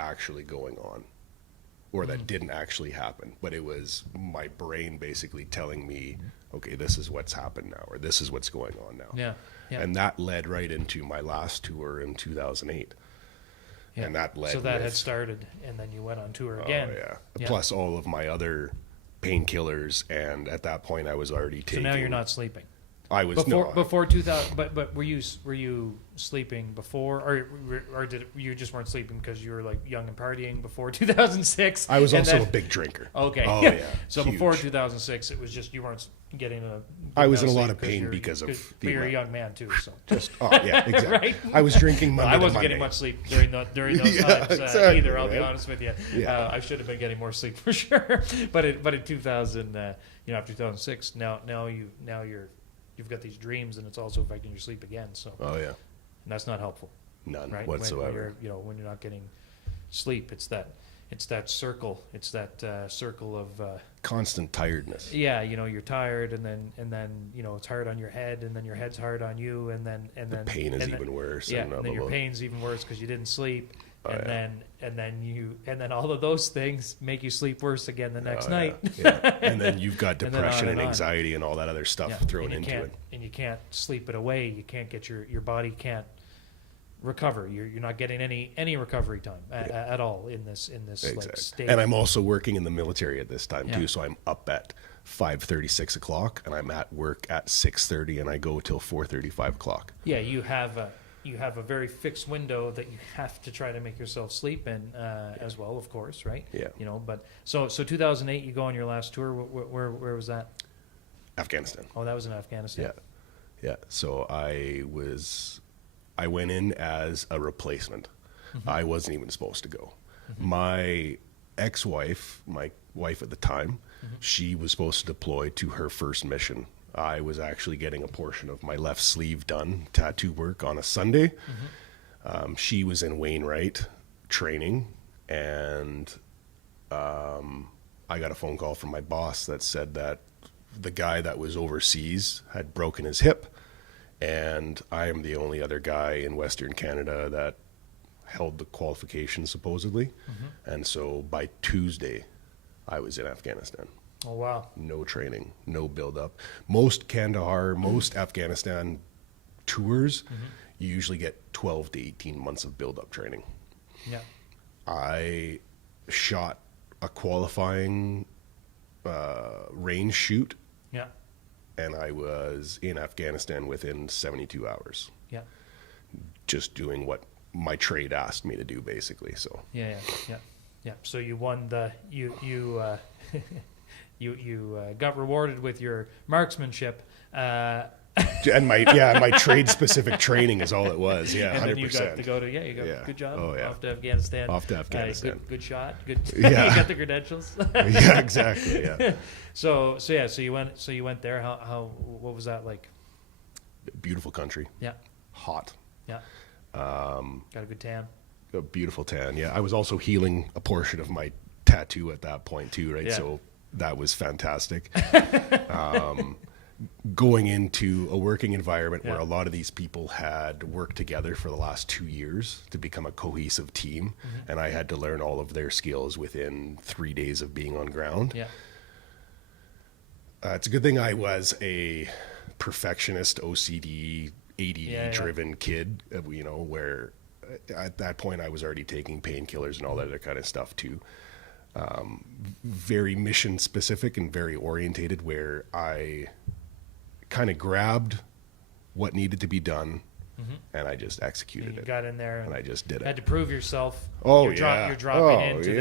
actually going on, or that didn't actually happen. But it was my brain basically telling me, okay, this is what's happened now, or this is what's going on now. Yeah. Yeah. And that led right into my last tour in 2008. Yeah. And that led So that had with- started, and then you went on tour again. Oh, yeah. Yeah. Plus all of my other painkillers, and at that point I was already taking. So now you're not sleeping. I was Before 2000, but were you sleeping before, or did you just weren't sleeping because you were like young and partying before 2006? I was and also then- a big drinker. Okay. Oh yeah. So Huge. before 2006, it was just you weren't getting a. I was in a sleep lot of pain you're- because of but the you're a amount. young man too, so. Just yeah, exactly. Right? I was drinking Monday I to wasn't Monday. getting much sleep during those Yeah, times exactly, either. I'll be man. honest with you. Yeah. I should have been getting more sleep for sure. But in 2000, after 2006, now you've got these dreams, and it's also affecting your sleep again. So, Oh yeah. and that's not helpful, None right? whatsoever. When you're not getting sleep, it's that circle. It's that circle of. Constant tiredness. Yeah, you're tired, and then it's hard on your head, and then your head's hard on you, and then The pain is even worse. Yeah, and and then your pain's even worse because you didn't sleep, and then all of those things make you sleep worse again the next night. And then you've got depression and anxiety and all that other stuff thrown into it. And you can't sleep it away. You can't get your body can't recover. You're not getting any recovery time at all in this like state. And I'm also working in the military at this time too, so I'm up at 5:30, 6 o'clock, and I'm at work at 6:30, and I go till 4:30, 5 o'clock. Yeah, you have a very fixed window that you have to try to make yourself sleep in as well, of course, right? Yeah. You know, but so 2008, you go on your last tour. Where was that? Afghanistan. Oh, that was in Afghanistan. Yeah. So I went in as a replacement. Mm-hmm. I wasn't even supposed to go. Mm-hmm. My ex-wife, my wife at the time, she was supposed to deploy to her first mission. I was actually getting a portion of my left sleeve done, tattoo work, on a Sunday. She was in Wainwright training, and I got a phone call from my boss that said that the guy that was overseas had broken his hip, and I am the only other guy in Western Canada that held the qualifications, supposedly. And so by Tuesday, I was in Afghanistan. Oh, wow. No training, no build-up. Most Kandahar, most Afghanistan tours, you usually get 12 to 18 months of build-up training. Yeah. I shot a qualifying range shoot. Yeah. And I was in Afghanistan within 72 hours. Yeah. Just doing what my trade asked me to do, basically. So. Yeah. So you won you got rewarded with your marksmanship. And my trade specific training is all it was. Yeah, 100%. And then you got to go to good job. Oh, yeah. Off to Afghanistan. Good shot. Good. Yeah. You got the credentials. Yeah, exactly. Yeah. So you went there. What was that like? Beautiful country. Yeah. Hot. Yeah. Got a good tan. A beautiful tan. Yeah. I was also healing a portion of my tattoo at that point too, right? Yeah. So that was fantastic. Going into a working environment where a lot of these people had worked together for the last 2 years to become a cohesive team, and I had to learn all of their skills within 3 days of being on ground. Yeah. It's a good thing I was a perfectionist, OCD, ADD-driven kid, where at that point I was already taking painkillers and all that other kind of stuff too. Very mission specific and very orientated, where I kind of grabbed what needed to be done and I just executed it. Got in there and I just did it. Had to prove yourself. Oh, you're dropping into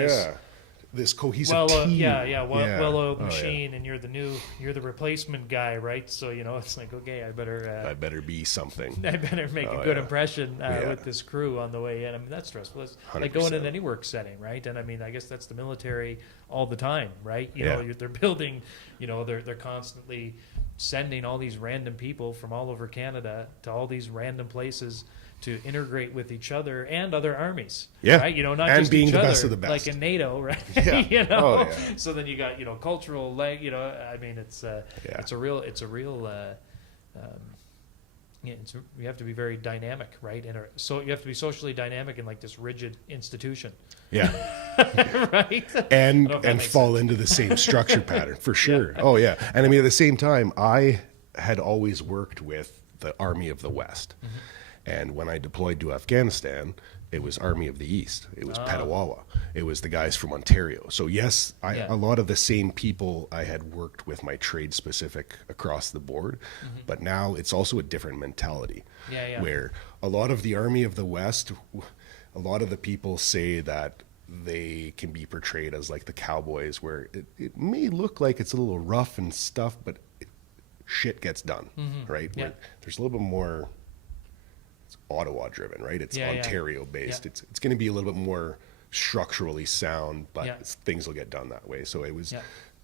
this cohesive team. Well-oiled machine, and you're the replacement guy, right? So it's like, okay, I better be something. I better make a good impression with this crew on the way in. I mean, that's stressful. It's 100%. Like going in any work setting, right? And I mean, I guess that's the military all the time, right? They're building. They're constantly sending all these random people from all over Canada to all these random places to integrate with each other and other armies. Yeah. Right? Not and just being each the other, best of the best. like in NATO, right? Yeah. So then you got, cultural, I mean, it's a real, you have to be very dynamic, right? So you have to be socially dynamic in like this rigid institution. Yeah. Right? And fall into the same structure pattern for sure. Yeah. Oh yeah. And I mean, at the same time, I had always worked with the Army of the West. And when I deployed to Afghanistan, it was Army of the East. It was Petawawa. It was the guys from Ontario. So yes, a lot of the same people I had worked with my trade specific across the board, but now it's also a different mentality. Where a lot of the Army of the West, a lot of the people say that they can be portrayed as like the cowboys, where it may look like it's a little rough and stuff, but shit gets done, right? Yeah. Where there's a little bit more. It's Ottawa driven, right? It's Ontario based. Yeah. It's going to be a little bit more structurally sound, but things will get done that way. So it was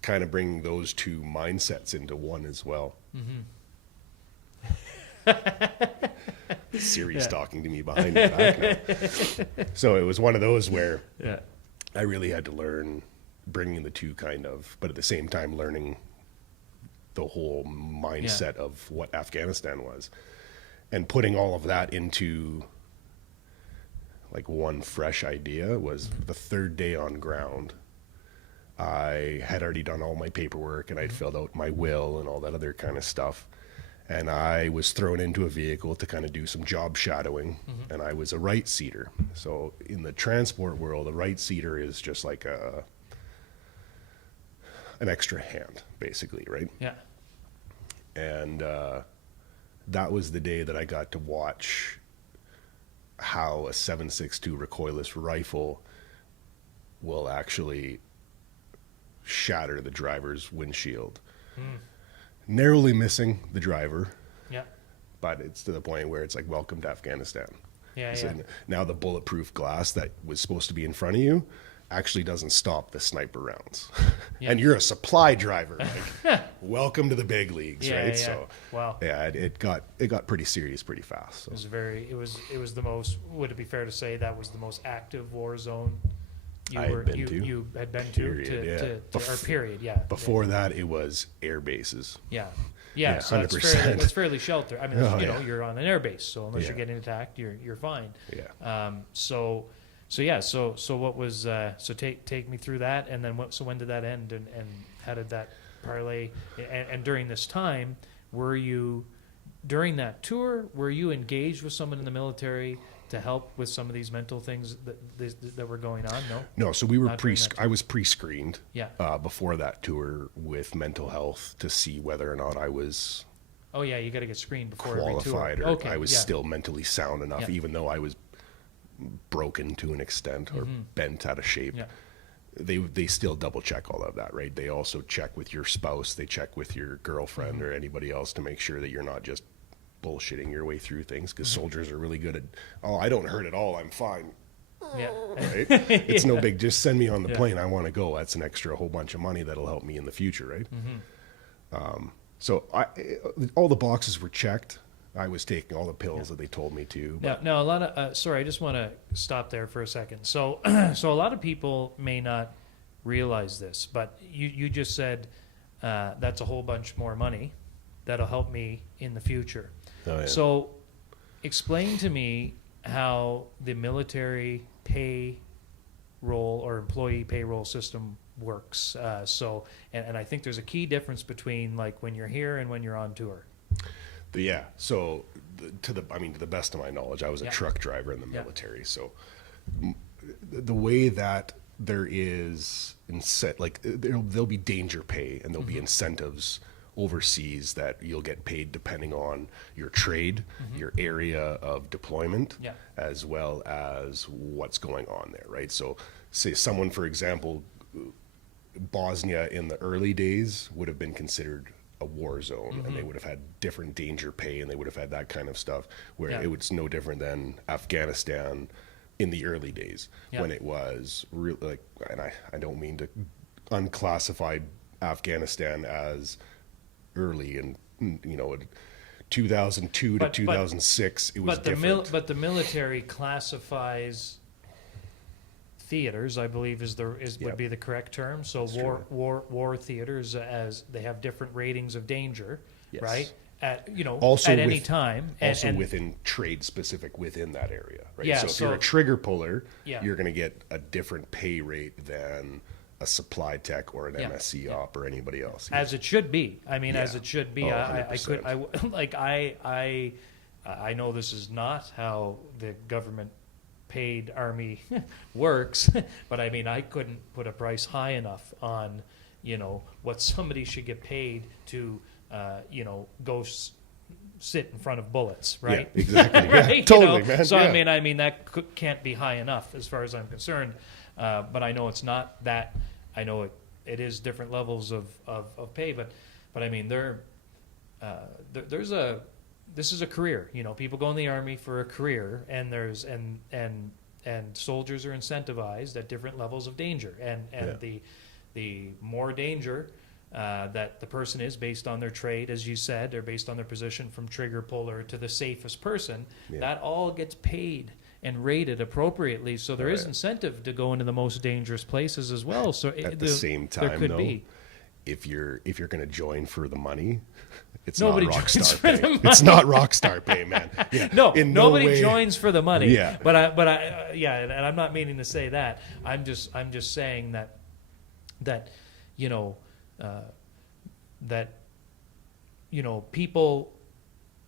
kind of bringing those two mindsets into one as well. Siri's talking to me behind my back now. So it was one of those where I really had to learn bringing the two kind of, but at the same time learning the whole mindset of what Afghanistan was. And putting all of that into like one fresh idea was the third day on ground. I had already done all my paperwork and I'd filled out my will and all that other kind of stuff. And I was thrown into a vehicle to kind of do some job shadowing, and I was a right seater. So in the transport world, a right seater is just like an extra hand, basically, right? Yeah. And that was the day that I got to watch how a 7.62 recoilless rifle will actually shatter the driver's windshield. Narrowly missing the driver. Yeah. But it's to the point where it's like, welcome to Afghanistan. Yeah, So yeah. now the bulletproof glass that was supposed to be in front of you actually doesn't stop the sniper rounds. Yeah. And you're a supply driver. Like, welcome to the big leagues, Yeah, right? yeah. So Wow. yeah, it got pretty serious pretty fast. So. It was the most, would it be fair to say that was the most active war zone you I had been to. you had been Period, to, yeah. or period, yeah. Before that, it was air bases. Yeah. Yeah, So 100%. that's fairly sheltered. I mean, Oh, you know, yeah. you're on an air base, so unless you're Yeah. getting attacked, you're fine. Yeah. So what was so take me through that, and then when did that end, and how did that parlay? And during this time, during that tour, were you engaged with someone in the military to help with some of these mental things that were going on? No. No, so we were Not during that tour. I was pre-screened Yeah. before that tour with mental health to see whether or not I was Oh yeah, you got to get screened before qualified every or tour. Okay. I was yeah. still mentally sound enough, Yeah. even though I was broken to an extent or bent out of shape. Yeah. They still double check all of that, right? They also check with your spouse, they check with your girlfriend or anybody else to make sure that you're not just bullshitting your way through things, because soldiers are really good at, oh, I don't hurt at all, I'm fine. Yeah. Right? It's no big, just send me on the Yeah. plane, I want to go. That's an extra whole bunch of money that'll help me in the future, right? So all the boxes were checked. I was taking all the pills that they told me to. Now, a lot of sorry, I just want to stop there for a second. So, so a lot of people may not realize this, but you just said that's a whole bunch more money that'll help me in the future. Oh, yeah. So, explain to me how the military payroll or employee payroll system works. And I think there's a key difference between like when you're here and when you're on tour. Yeah. So to the best of my knowledge, I was a Yeah. truck driver in the Yeah. military. So the way that there is there'll be danger pay and there'll be incentives overseas that you'll get paid depending on your trade, your area of deployment, Yeah. as well as what's going on there, right? So say someone, for example, Bosnia in the early days would have been considered a war zone, and they would have had different danger pay, and they would have had that kind of stuff, where Yeah. it was no different than Afghanistan in the early days, Yeah. when it was real, like, and I don't mean to unclassify Afghanistan as early, and 2002 But- to 2006 it was But different. but the military classifies theaters, I believe would Yeah. be the correct term. So That's war theaters, as they have different ratings of danger, Yes. right? Also at any with- time. Also and within trade specific within that area, right? Yeah, so if so- you're a trigger puller, Yeah. you're going to get a different pay rate than a supply tech or an Yeah, MSc yeah. op or anybody else. as it should be. I mean, as Yeah. it should be. Oh, I could 100%. I know this is not how the government paid army works, but I mean, I couldn't put a price high enough on, what somebody should get paid to, go sit in front of bullets, right? Yeah, exactly. Yeah, Right? totally, man. So yeah. I mean that can't be high enough as far as I'm concerned. But I know it's not that. I know it is different levels of pay, but I mean this is a career. People go in the army for a career, and and soldiers are incentivized at different levels of danger, and Yeah. the more danger that the person is based on their trade, as you said, or based on their position from trigger puller to the safest person, Yeah. that all gets paid and rated appropriately. So there is Right. incentive to go into the most dangerous places as well. So At the same there time, could though, be. if you're going to join for the money, it's Nobody not rock joins star for pay. the money. It's not rock star pay, man. Yeah. Nobody way. joins for the money. Yeah. But I and I'm not meaning to say that. I'm just saying that you know people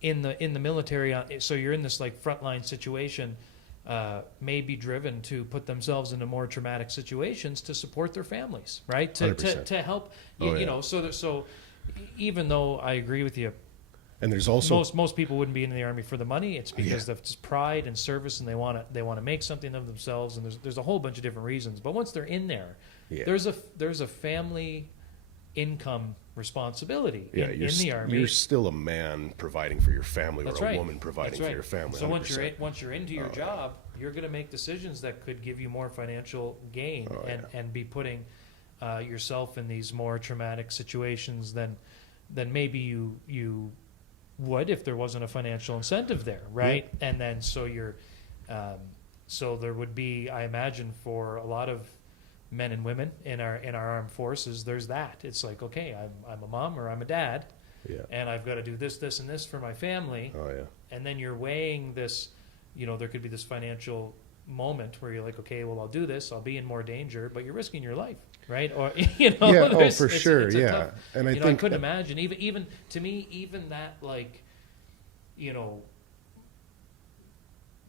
in the military. So you're in this like frontline situation. May be driven to put themselves into more traumatic situations to support their families, right? To help, you know. So even though I agree with you, and there's also most people wouldn't be in the Army for the money. It's because of just pride and service, and they want to make something of themselves. And there's a whole bunch of different reasons. But once they're in there, there's a family income responsibility in the Army. You're still a man providing for your family, That's or a right. woman providing for your family. So 100%. once you're into your job, you're going to make decisions that could give you more financial gain and be putting yourself in these more traumatic situations than maybe you would if there wasn't a financial incentive there, right? Yeah. And then so there would be, I imagine, for a lot of men and women in our armed forces, there's that. It's like, okay, I'm a mom or I'm a dad, and I've got to do this, and this for my family. And then you're weighing this, there could be this financial moment where you're like, okay, well, I'll do this, I'll be in more danger, but you're risking your life, right? Or for sure, tough, and I think I couldn't imagine even to me, even that, like,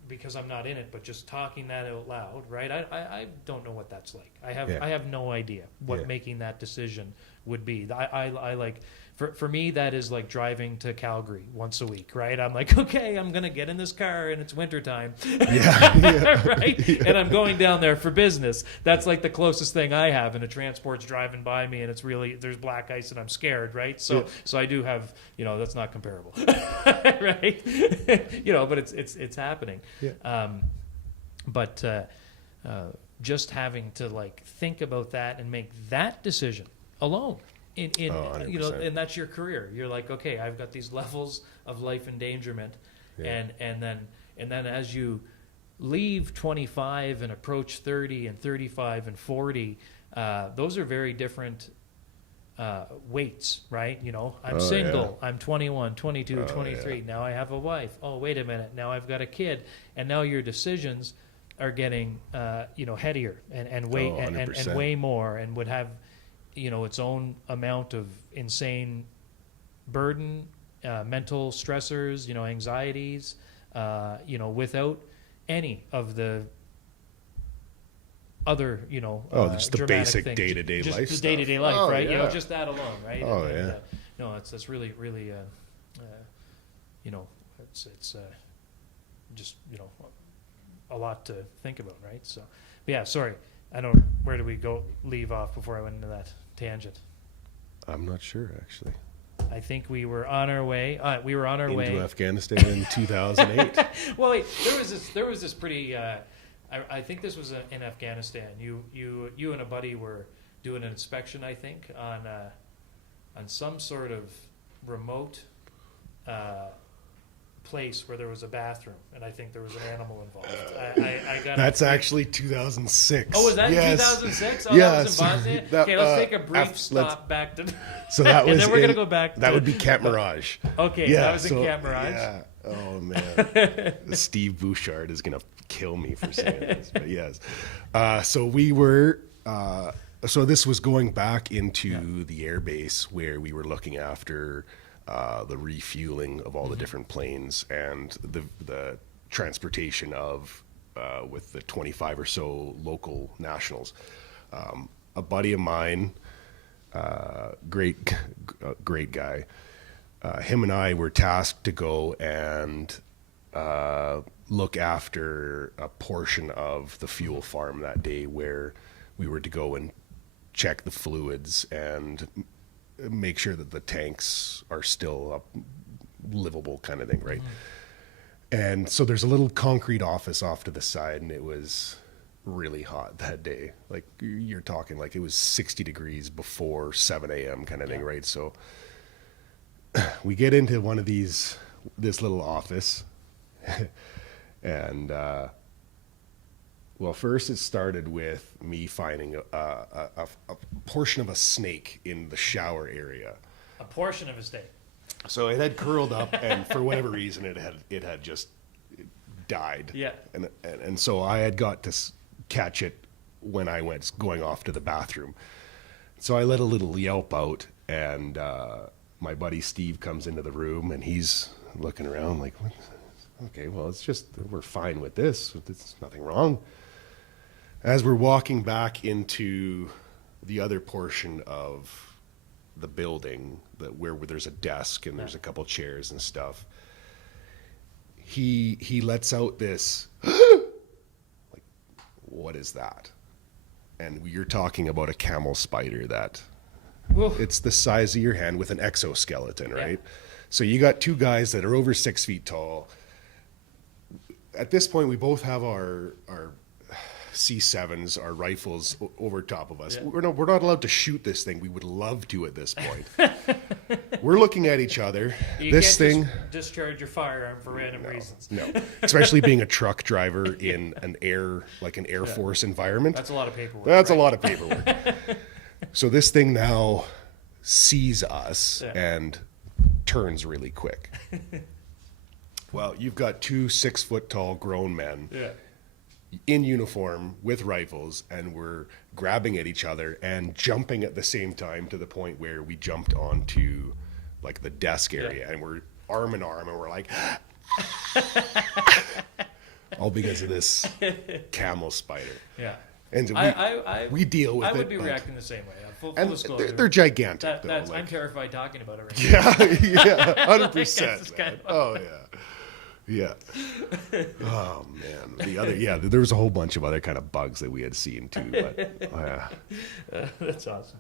because I'm not in it, but just talking that out loud, right? I don't know what that's like. I have no idea what making that decision would be. I like, for me, that is like driving to Calgary once a week, right? I'm like, okay, I'm gonna get in this car and it's wintertime, right? Yeah. And I'm going down there for business. That's like the closest thing I have, and a transport's driving by me, and there's black ice, and I'm scared, right? So I do have, that's not comparable, right? But it's happening. Yeah. But just having to like think about that and make that decision alone. And that's your career. You're like, okay, I've got these levels of life endangerment, and then as you leave 25 and approach 30 and 35 and 40, those are very different weights, right? I'm single. I'm 21, 22, 23. Yeah. Now I have a wife. Oh, wait a minute. Now I've got a kid, and now your decisions are getting headier and way more, and would have its own amount of insane burden, mental stressors, anxieties, without any of the other, just the basic things. day-to-day just life the stuff. day-to-day life, right? Yeah. Just that alone, right? That's really, really, it's just, a lot to think about, right? So, but yeah, sorry. Where do we leave off before I went into that tangent? I'm not sure, actually. I think we were on our way. Into Afghanistan in 2008. Well, wait, there was this pretty. I think this was in Afghanistan. You and a buddy were doing an inspection, I think, on some sort of remote place where there was a bathroom, and I think there was an animal involved. That's actually 2006. Oh, was that 2006? Oh, that was in Bosnia? Okay, let's take a brief stop back to... So that was... and then we're going to go back to... That would be Camp Mirage. Okay, that was in Camp Mirage. Yeah. Oh, man. Steve Bouchard is going to kill me for saying this, but yes. So we were... so this was going back into the airbase where we were looking after... the refueling of all the different planes and the transportation of with the 25 or so local nationals. A buddy of mine, great guy, him and I were tasked to go and look after a portion of the fuel farm that day, where we were to go and check the fluids and make sure that the tanks are still livable, kind of thing, right? Mm-hmm. And so there's a little concrete office off to the side, and it was really hot that day. Like, you're talking like it was 60 degrees before 7 a.m. kind of thing, right? So we get into this little office, and Well, first it started with me finding a portion of a snake in the shower area. A portion of a steak. So it had curled up, and for whatever reason, it had just died. Yeah. And so I had got to catch it when I went going off to the bathroom. So I let a little yelp out, and my buddy Steve comes into the room, and he's looking around like, okay, well, we're fine with this. There's nothing wrong. As we're walking back into the other portion of the building where there's a desk and there's a couple chairs and stuff, he lets out this, like, what is that? And you're talking about a camel spider that it's the size of your hand with an exoskeleton, right? Yeah. So you got two guys that are over 6 feet tall. At this point, we both have our C7s, our rifles over top of us. Yeah. We're not allowed to shoot this thing. We would love to at this point. We're looking at each other. You this can't thing discharge your firearm for random reasons. No, especially being a truck driver in an Air Force environment. That's a lot of paperwork. That's right? A lot of paperwork. So this thing now sees us and turns really quick. Well, you've got two 6 foot tall grown men. Yeah. In uniform with rifles, and we're grabbing at each other and jumping at the same time to the point where we jumped onto like the desk area and we're arm in arm and we're like all because of this camel spider. Yeah. And we deal with it. I would be reacting the same way. Full disclosure. They're gigantic. I'm terrified talking about it right now. Yeah, 100%. Oh yeah. Yeah. Oh man. There was a whole bunch of other kind of bugs that we had seen too. But that's awesome.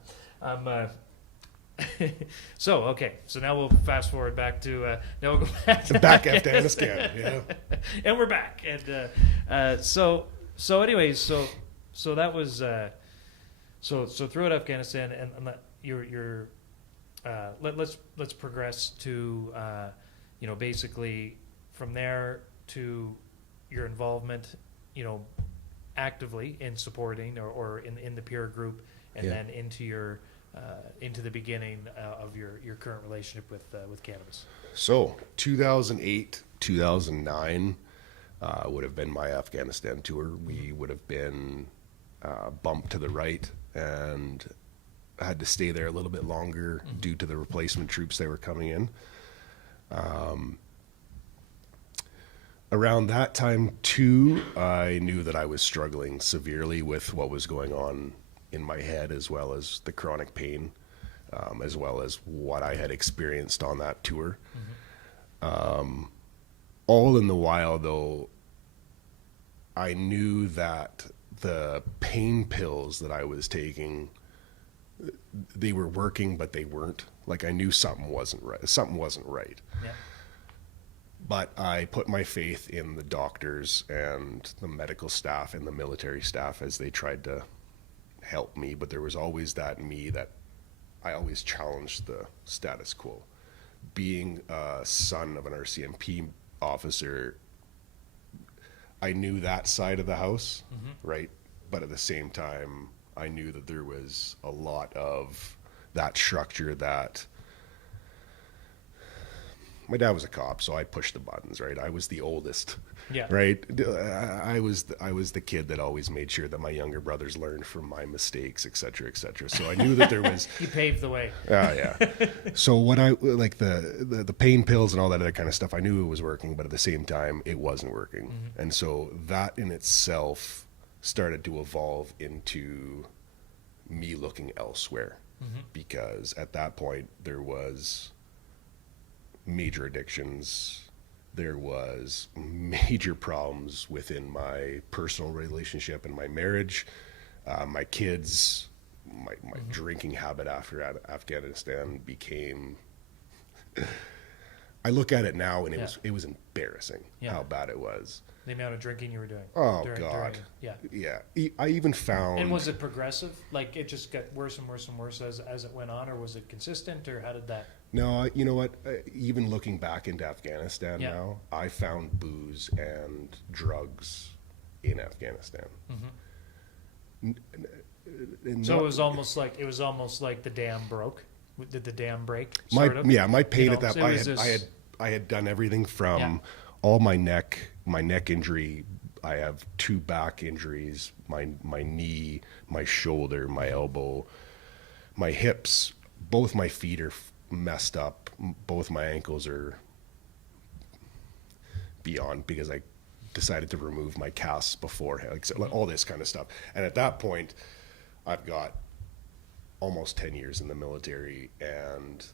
So now we'll fast forward back to now we'll go back to Afghanistan. Yeah. And we're back. And so that was so throughout Afghanistan, and you're let's progress to basically. From there to your involvement, actively in supporting or in the peer group, and then into the beginning of your current relationship with cannabis. So 2008, 2009 would have been my Afghanistan tour. We would have been bumped to the right and had to stay there a little bit longer due to the replacement troops that were coming in. Around that time, too, I knew that I was struggling severely with what was going on in my head, as well as the chronic pain, as well as what I had experienced on that tour. All in the while, though, I knew that the pain pills that I was taking, they were working, but they weren't. Like, I knew something wasn't right. Something wasn't right. Yeah. But I put my faith in the doctors and the medical staff and the military staff as they tried to help me. But there was always that in me that I always challenged the status quo. Being a son of an RCMP officer, I knew that side of the house, right? But at the same time, I knew that there was a lot of that structure that... My dad was a cop, so I pushed the buttons, right? I was the oldest, right? I was the kid that always made sure that my younger brothers learned from my mistakes, et cetera, et cetera. So I knew that there was... You paved the way. Yeah. So what I, like the pain pills and all that other kind of stuff, I knew it was working, but at the same time, it wasn't working. And so that in itself started to evolve into me looking elsewhere. Because at that point, there was... major addictions, there was major problems within my personal relationship and my marriage, my kids, my drinking habit after Afghanistan became... I look at it now and it was embarrassing how bad it was. The amount of drinking you were doing. Oh, God. Yeah. I even found... And was it progressive? Like, it just got worse and worse and worse as it went on, or was it consistent, or how did that... No, you know what? Even looking back into Afghanistan now, I found booze and drugs in Afghanistan. So it was almost like the dam broke. Did the dam break? My Sort of? my pain You know, at that so I it was had, this- I had I had done everything from Yeah. all my neck injury. I have 2 back injuries, my knee, my shoulder, my elbow, my hips, both my feet are messed up. Both my ankles are beyond, because I decided to remove my casts beforehand, like, so, all this kind of stuff. And at that point, I've got almost 10 years in the military and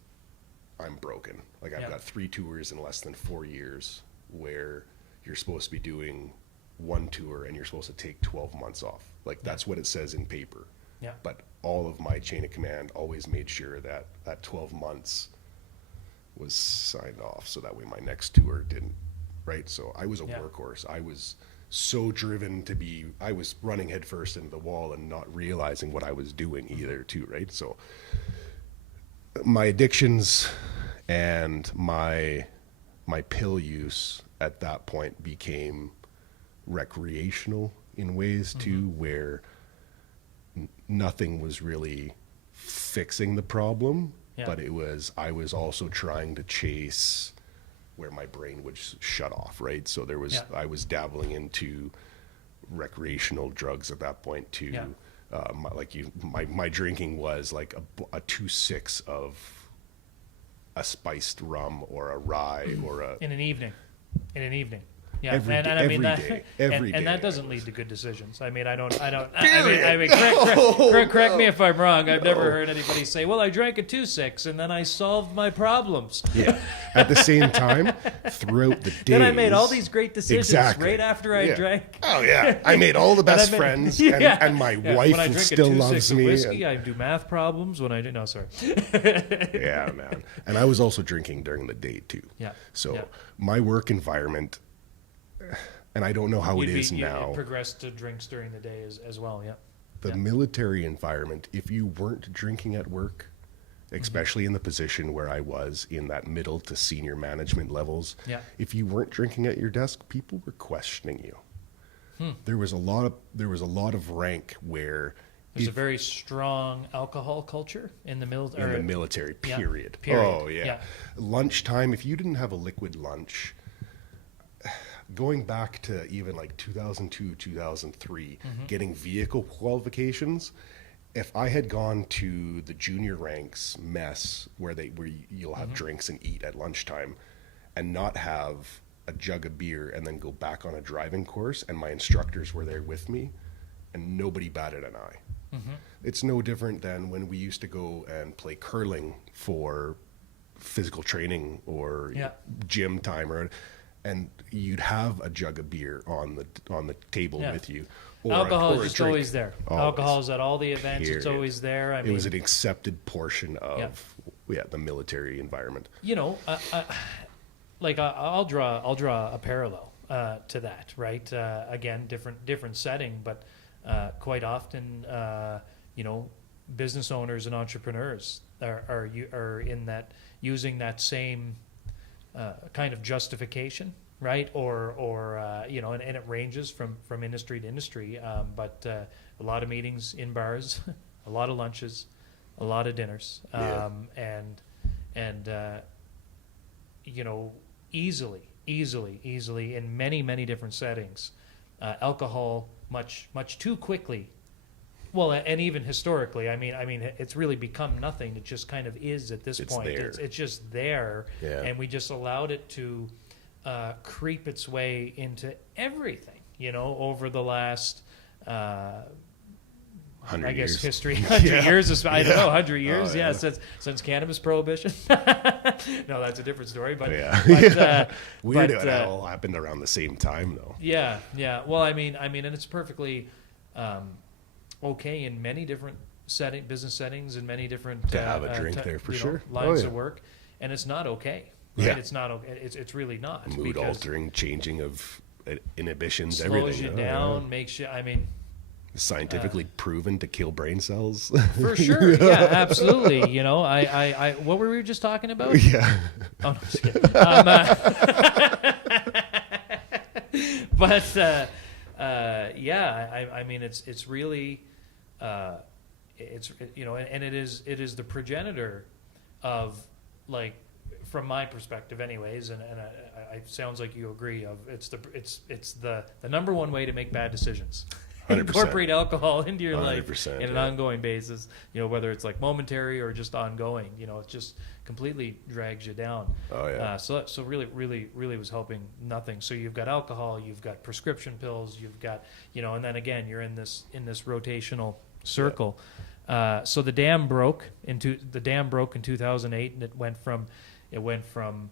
I'm broken. Like, I've got 3 tours in less than 4 years, where you're supposed to be doing 1 tour and you're supposed to take 12 months off. Like, that's what it says in paper. Yeah. But all of my chain of command always made sure that that 12 months was signed off, so that way my next tour didn't, right? So I was a workhorse. I was so driven to be, I was running headfirst into the wall and not realizing what I was doing either too, right? So my addictions and my pill use at that point became recreational in ways too, where nothing was really fixing the problem, but I was also trying to chase where my brain would shut off, right? So there was, I was dabbling into recreational drugs at that point too. My drinking was like a 2-6 of a spiced rum or a rye or a in an evening. Yeah, Every and day- I mean every that, day, every and day that doesn't I lead was- to good decisions. I mean, I mean, correct me if I'm wrong. I've never heard anybody say, "Well, I drank a 2-6 and then I solved my problems." Yeah. At the same time, throughout the day, Then I made all these great decisions Exactly. right after I Yeah. drank. Oh yeah, I made all the best friends, and my wife when I drink still a 2-6 loves of me. whiskey, I do math problems. When I do, no, sorry. Yeah, man. And I was also drinking during the day too. Yeah. So Yeah. my work environment, and I don't know how it is You now. progressed to drinks during the day as well. Yeah. The military environment, if you weren't drinking at work, especially in the position where I was in that middle to senior management levels, if you weren't drinking at your desk, people were questioning you. There was a lot of rank where There's a very strong alcohol culture in the military. in the military, period. period. Oh yeah. Lunchtime, if you didn't have a liquid lunch, going back to even like 2002, 2003, getting vehicle qualifications, if I had gone to the junior ranks mess where you'll have drinks and eat at lunchtime, and not have a jug of beer and then go back on a driving course, and my instructors were there with me and nobody batted an eye. It's no different than when we used to go and play curling for physical training or gym time, and you'd have a jug of beer on the table with you. Alcohol or is just drink. always there. Always. Alcohol is at all the events. Period. It's always there. I It mean, was an accepted portion of the military environment. you know, like I'll draw a parallel to that, right? Again, different setting, but quite often, you know, business owners and entrepreneurs are in that, using that same kind of justification, right? Or you know, and it ranges from industry to industry, but a lot of meetings in bars, a lot of lunches, a lot of dinners, and you know, easily in many different settings, alcohol much too quickly. Well, and even historically, I mean, it's really become nothing. It just kind of is at this point. There. It's just there, and we just allowed it to creep its way into everything. You know, over the last, 100 I guess years. history, 100 years. I don't know, 100 years. Oh, yeah. Since cannabis prohibition. No, that's a different story. But Weird but, how it all happened around the same time, though. Yeah. Well, I mean, and it's perfectly okay in many different business settings, and many different To have a drink there, for sure. lines Oh, yeah. of work, and it's not okay. Right? Yeah. It's not okay. It's really not. Mood because altering, changing of inhibitions, slows everything. you Oh, down, yeah. makes you. I mean, Scientifically proven to kill brain cells. for sure. Yeah, absolutely. You know, I what were we just talking about? Yeah. Oh, no, just kidding. I mean, it's really, and it is the progenitor of, like, from my perspective, anyways, and it sounds like you agree. It's the number one way to make bad decisions. 100%. Incorporate alcohol into your life 100%, in an ongoing basis. Whether it's like momentary or just ongoing. It just completely drags you down. Oh yeah. So really was helping nothing. So you've got alcohol, you've got prescription pills, you've got and then again you're in this rotational circle. Yeah. So the dam broke in 2008, and it went from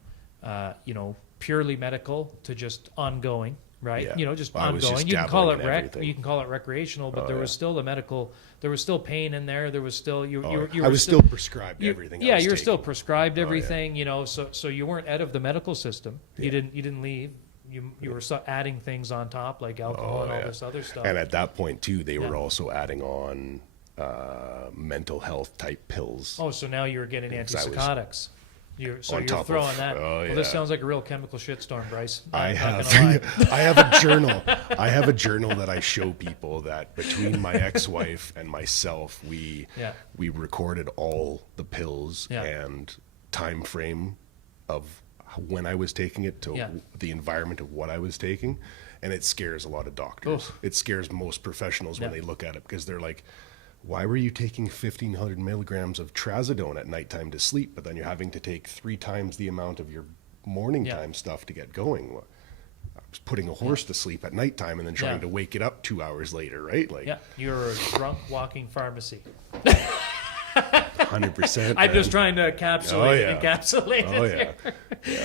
purely medical to just ongoing. Right, Yeah. Just I was ongoing. just You can call it everything. you can call it recreational, but there was still the medical. There was still pain in there. There was still I was still prescribed everything. Yeah, you were still taking. prescribed everything. So you weren't out of the medical system. Yeah. You didn't leave. You were adding things on top like alcohol and all this other stuff. And at that point too, they were also adding on mental health type pills. Oh, so now you're getting antipsychotics. You're throwing that. Oh, yeah. Well, this sounds like a real chemical shitstorm, Bryce. I have a journal. I have a journal that I show people that between my ex-wife and myself, we recorded all the pills and time frame of when I was taking it to the environment of what I was taking, and it scares a lot of doctors. Oh. It scares most professionals when they look at it because they're like, why were you taking 1,500 milligrams of trazodone at nighttime to sleep, but then you're having to take 3 times the amount of your morning time stuff to get going? I was putting a horse to sleep at nighttime and then trying to wake it up 2 hours later, right? Like, you're a drunk walking pharmacy. 100%. I'm just trying to encapsulate Oh it yeah.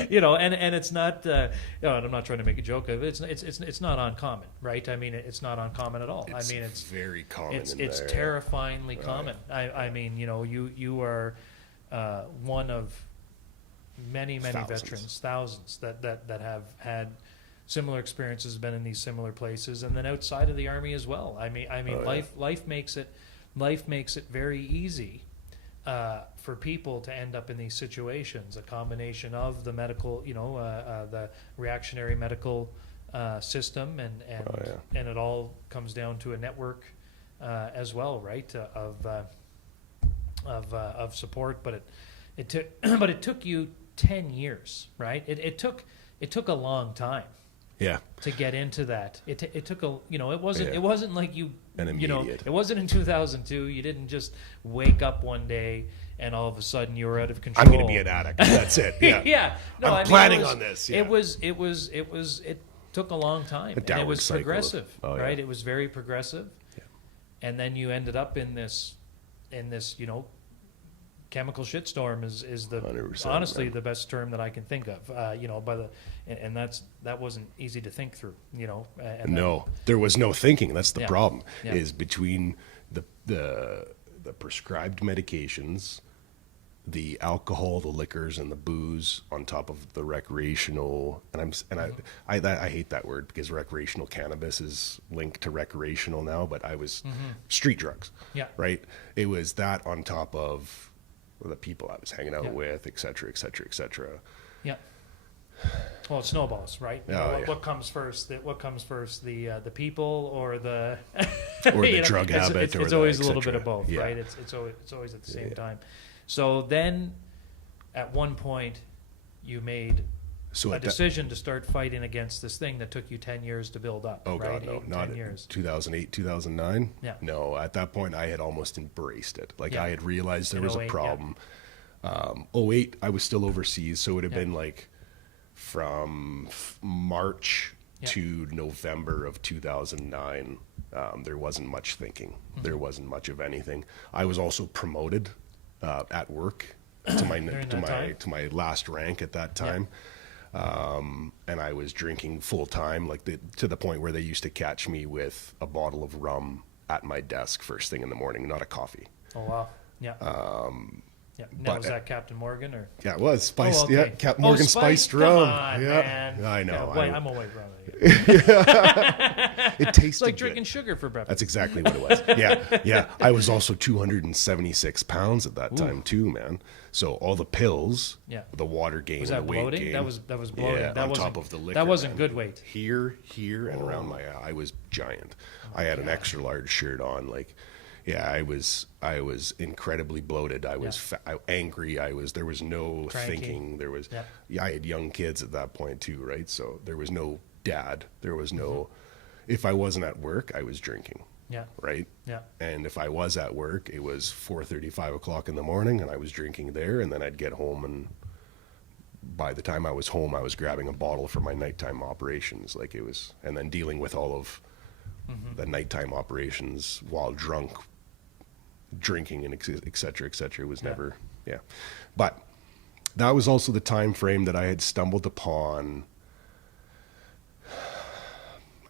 here. And it's not. And I'm not trying to make a joke of it. It's not uncommon, right? I mean, it's not uncommon at all. It's very common. It's terrifyingly common. I mean, you are one of many veterans, thousands that have had similar experiences, been in these similar places, and then outside of the Army as well. I mean, life makes it very easy for people to end up in these situations. A combination of the medical, the reactionary medical system, and it all comes down to a network as well, right? Of support, but it took you 10 years, right? It took a long time. Yeah. To get into that, it took it wasn't like you immediate. It wasn't in 2002. You didn't just wake up one day and all of a sudden you were out of control. I'm going to be an addict. That's it. Yeah. Yeah. No, I'm planning on this. Yeah. It took a long time. And it was progressive, right? It was very progressive. Yeah. And then you ended up in this chemical shitstorm is the honestly the best term that I can think of. That wasn't easy to think through. There was no thinking. That's the problem. Is between the prescribed medications, the alcohol, the liquors, and the booze on top of the recreational. I hate that word because recreational cannabis is linked to recreational now, but I was street drugs. Yeah. Right. It was that on top of the people I was hanging out with, et cetera, et cetera, et cetera. Yeah. Well, it snowballs, right? What comes first? What comes first? The people or the or the drug habit? It's always a little bit of both, right? It's always at the same time. So then, at one point, you made a decision to start fighting against this thing that took you 10 years to build up. Oh right? God, no, 10 years. 2008, 2009. Yeah. No, at that point I had almost embraced it. I had realized there was a problem. 2008, I was still overseas, so it would have been like from March to November of 2009. There wasn't much thinking. There wasn't much of anything. I was also promoted at work to my last rank at that time. And I was drinking full time, to the point where they used to catch me with a bottle of rum at my desk first thing in the morning, not a coffee. Oh wow! Yeah. Yeah. Now, But, was that Captain Morgan or? Yeah, it was spiced. Oh, okay. Yeah, Captain Morgan spiced Come rum. on, Yeah, man. I know. Yeah, I'm a white rum. It tasted It's like good. drinking sugar for breakfast. That's exactly what it was. Yeah. I was also 276 pounds at that time too, man. So all the pills, the water gain, Was and that the weight bloating? gain. That was bloating. Yeah, that on wasn't, top of the liquor. That wasn't man. good weight. Here, and around my eye, I was giant. I had an extra large shirt on. Like, yeah, I was incredibly bloated. I was angry. There was no Cranky. thinking. There was, I had young kids at that point too, right? So there was no dad. There was no, if I wasn't at work, I was drinking. Yeah. Right. Yeah. And if I was at work, it was 4:30, 5 o'clock in the morning, and I was drinking there, and then I'd get home, and by the time I was home, I was grabbing a bottle for my nighttime operations. Like, it was, and then dealing with all of the nighttime operations while drunk, drinking, and et cetera, et cetera. It was never, But that was also the time frame that I had stumbled upon.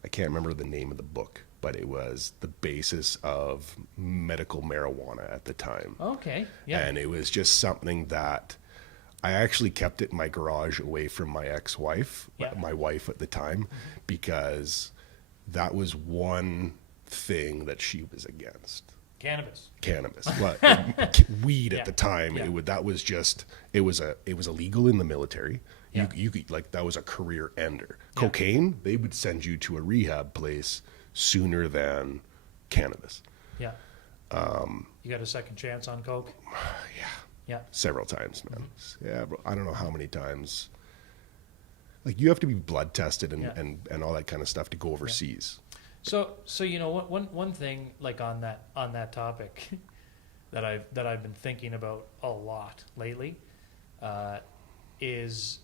I can't remember the name of the book, but it was the basis of medical marijuana at the time. Okay. Yeah. And it was just something that I actually kept it in my garage away from my ex-wife, my wife at the time, because that was one thing that she was against. Cannabis. But weed at the time, it was illegal in the military. You could, like, that was a career ender. Cocaine, they would send you to a rehab place sooner than cannabis. Yeah. You got a second chance on coke? Yeah. Several times, man. Yeah, bro, I don't know how many times. Like, you have to be blood tested and all that kind of stuff to go overseas. So you know, one thing, like, on that topic that I've been thinking about a lot lately is,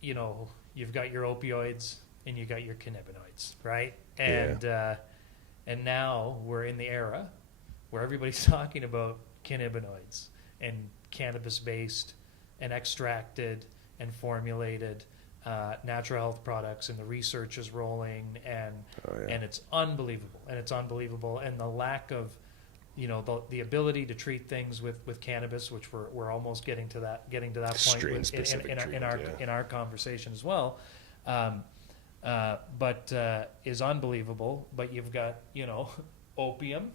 you know, you've got your opioids and you got your cannabinoids, right? And now we're in the era where everybody's talking about cannabinoids and cannabis-based and extracted and formulated natural health products, and the research is rolling, and it's unbelievable, and the lack of, you know, the ability to treat things with cannabis, which we're almost getting to that point in our conversation as well, but is unbelievable. But you've got, you know, opium,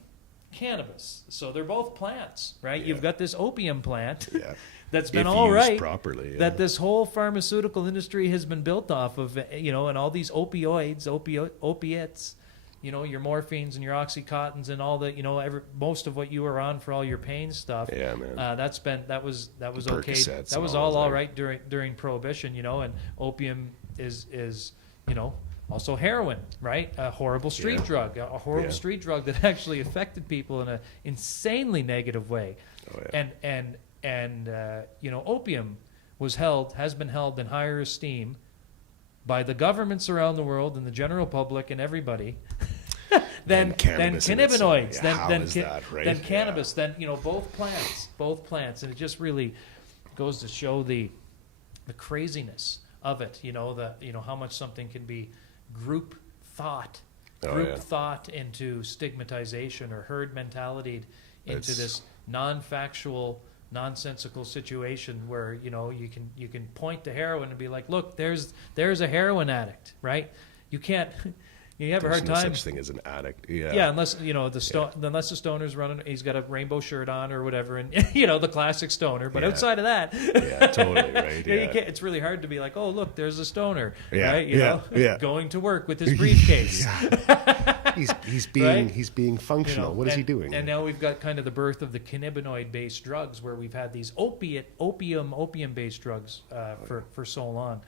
cannabis, so they're both plants, right? You've got this opium plant that's been all right properly, that this whole pharmaceutical industry has been built off of, you know, and all these opiates, you know, your morphines and your oxycontins and all the, you know, most of what you were on for all your pain stuff. Yeah, man. That was okay. That was all right during Prohibition, you know, and opium is you know, also heroin, right? A horrible street drug, street drug that actually affected people in an insanely negative way. And you know, opium has been held in higher esteem by the governments around the world and the general public and everybody than cannabinoids, than cannabis, than, you know, both plants, and it just really goes to show the craziness of it. You know, how much something can be group thought into stigmatization or herd mentality into this non-factual, nonsensical situation where, you know, you can point to heroin and be like, look, there's a heroin addict, right? You can't. You have a hard time. There's no such thing as an addict. Unless, you know, unless the stoner's running, he's got a rainbow shirt on or whatever, and, you know, the classic stoner. But outside of that, totally right. You can't, it's really hard to be like, oh, look, there's a stoner, right? You know, going to work with his briefcase. He's being functional. You know, what is he doing? And now we've got kind of the birth of the cannabinoid-based drugs, where we've had these opium-based drugs for so long.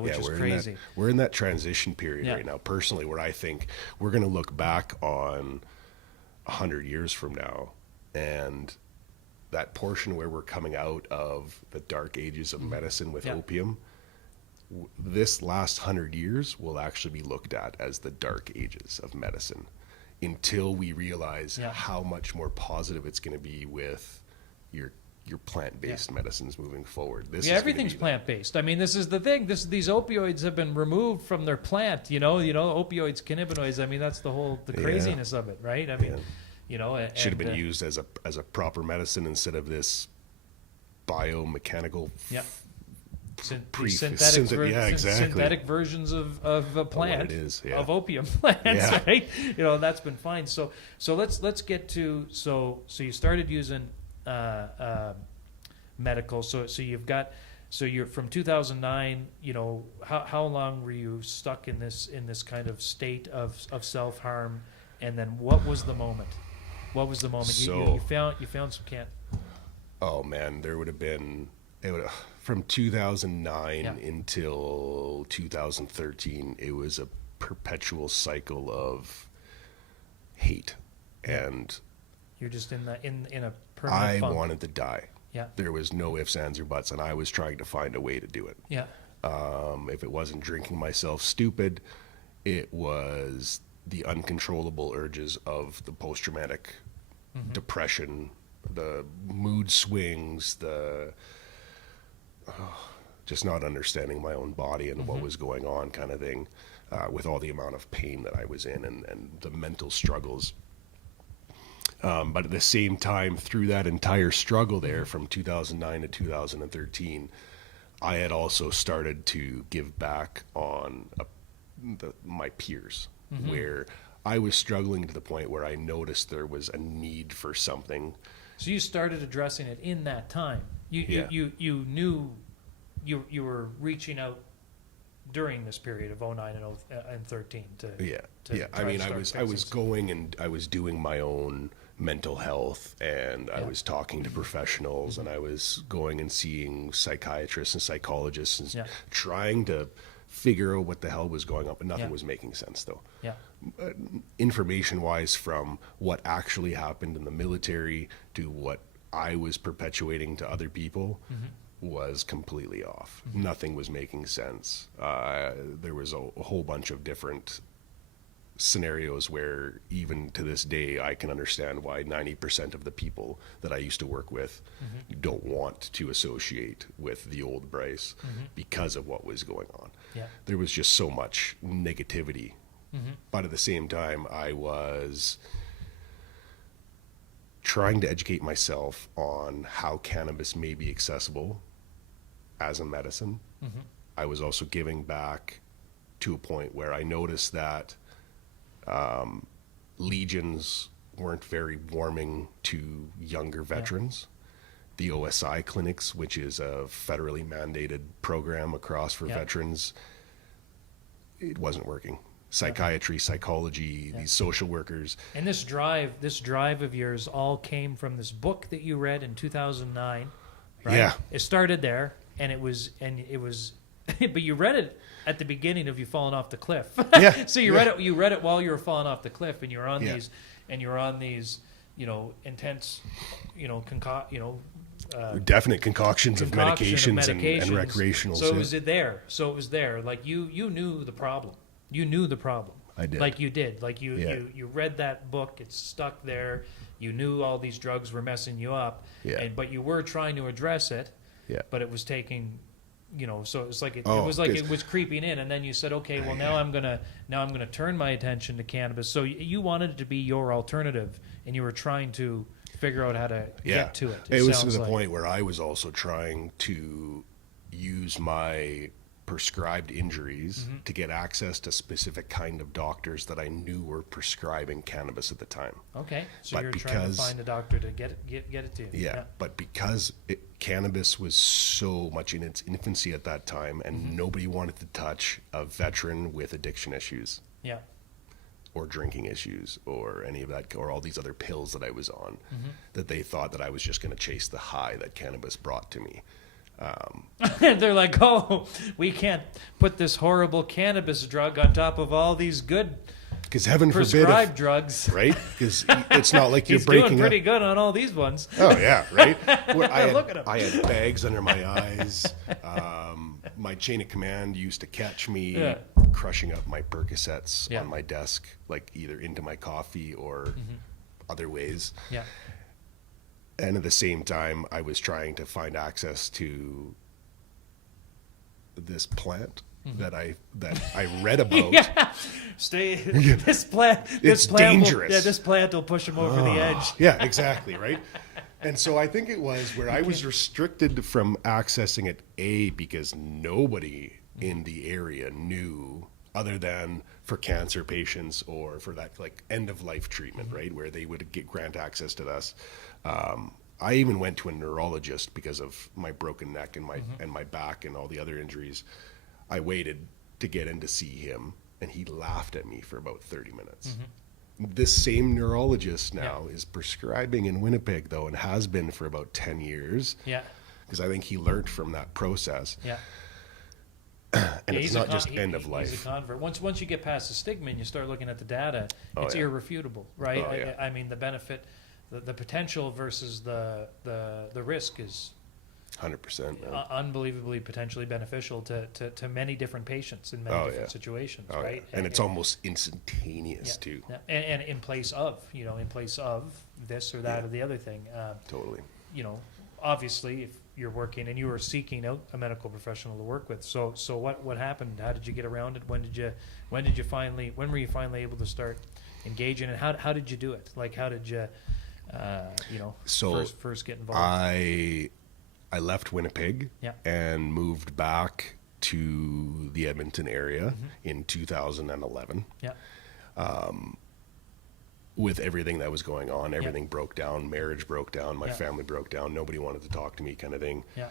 Which is crazy. We're in that transition period right now, personally, where I think we're going to look back on 100 years from now, and that portion where we're coming out of the dark ages of medicine with opium, this last 100 years will actually be looked at as the dark ages of medicine, until we realize how much more positive it's going to be with your plant-based medicines moving forward. Everything's plant-based. I mean, this is the thing. These opioids have been removed from their plant. You know, opioids, cannabinoids. I mean, that's the craziness of it, right? I mean, you know, should have been used as a proper medicine instead of this biomechanical. Yeah. Exactly. Synthetic versions of a plant, of opium plants, right? That's been fine. So let's get to so you started using medical. So you're from 2009. How long were you stuck in this kind of state of self-harm, and then what was the moment? What was the moment you found some can? Oh man, there would have been from 2009 until 2013. It was a perpetual cycle of hate, and you're just in a permanent I funk. wanted to die. Yeah. There was no ifs, ands, or buts, and I was trying to find a way to do it. Yeah. If it wasn't drinking myself stupid, it was the uncontrollable urges of the post-traumatic depression, the mood swings, just not understanding my own body and what was going on kind of thing, with all the amount of pain that I was in and the mental struggles. But at the same time, through that entire struggle there from 2009 to 2013, I had also started to give back on my peers, where I was struggling to the point where I noticed there was a need for something. So you started addressing it in that time. You knew you were reaching out during this period of 2009 and 13 to I mean, I was going and I was doing my own mental health, and I was talking to professionals, and I was going and seeing psychiatrists and psychologists and trying to figure out what the hell was going on, but nothing was making sense though. Yeah. Information wise, from what actually happened in the military to what I was perpetuating to other people was completely off. Nothing was making sense. There was a whole bunch of different scenarios where even to this day I can understand why 90% of the people that I used to work with don't want to associate with the old Bryce because of what was going on. There was just so much negativity. But at the same time, I was trying to educate myself on how cannabis may be accessible as a medicine. I was also giving back to a point where I noticed that legions weren't very warming to younger veterans. The OSI clinics, which is a federally mandated program across for veterans, it wasn't working. Psychiatry, psychology, these social workers. And this drive of yours all came from this book that you read in 2009, right? Yeah. It started there, and it was but you read it at the beginning of you falling off the cliff. Yeah. So you read it while you were falling off the cliff, and you're on these intense, definite concoctions of medications and recreational. So it was there. Like you knew the problem. You knew the problem. I did. Like you did. Like you read that book. It's stuck there. You knew all these drugs were messing you up. Yeah. But you were trying to address it. Yeah. But it was taking, so it was like it was creeping in, and then you said, okay, well now I'm gonna turn my attention to cannabis. So you wanted it to be your alternative, and you were trying to figure out how to get to it. It was to the point where I was also trying to use my prescribed injuries to get access to specific kind of doctors that I knew were prescribing cannabis at the time. Okay, so you're trying to find a doctor to get it to you. Yeah, but because cannabis was so much in its infancy at that time, and nobody wanted to touch a veteran with addiction issues. Yeah. Or drinking issues, or any of that, or all these other pills that I was on, that they thought that I was just going to chase the high that cannabis brought to me. They're like, oh, we can't put this horrible cannabis drug on top of all these good because heaven prescribed forbid drugs, right? Because it's not like you're He's breaking doing pretty up. good on all these ones. Oh yeah, right. Look at him. I had bags under my eyes. My chain of command used to catch me crushing up my Percocets on my desk, like either into my coffee or other ways. Yeah. And at the same time, I was trying to find access to this plant that I read about. This plant. It's dangerous. This plant will push him over the edge. Yeah, exactly, right. And so I think it was where I was restricted from accessing it, because nobody in the area knew, other than for cancer patients or for that like end of life treatment, right, where they would grant access to us. I even went to a neurologist because of my broken neck and my back and all the other injuries. I waited to get in to see him, and he laughed at me for about 30 minutes. This same neurologist now is prescribing in Winnipeg, though, and has been for about 10 years. Yeah. Because I think he learned from that process. Yeah. And it's not just end of life. He's a convert. Once you get past the stigma and you start looking at the data, it's irrefutable, right? I mean, the benefit, the potential versus the risk is 100%. Unbelievably potentially beneficial to many different patients in many different situations, right? And it's almost instantaneous too. Yeah. And in place of this or that or the other thing. Totally. Obviously, if you're working and you were seeking out a medical professional to work with, so what happened? How did you get around it? When were you finally able to start engaging? And how did you do it? Like, how did you first get involved? I left Winnipeg and moved back to the Edmonton area in 2011. Yeah. With everything that was going on, everything broke down, marriage broke down, my family broke down, nobody wanted to talk to me kind of thing. Yeah.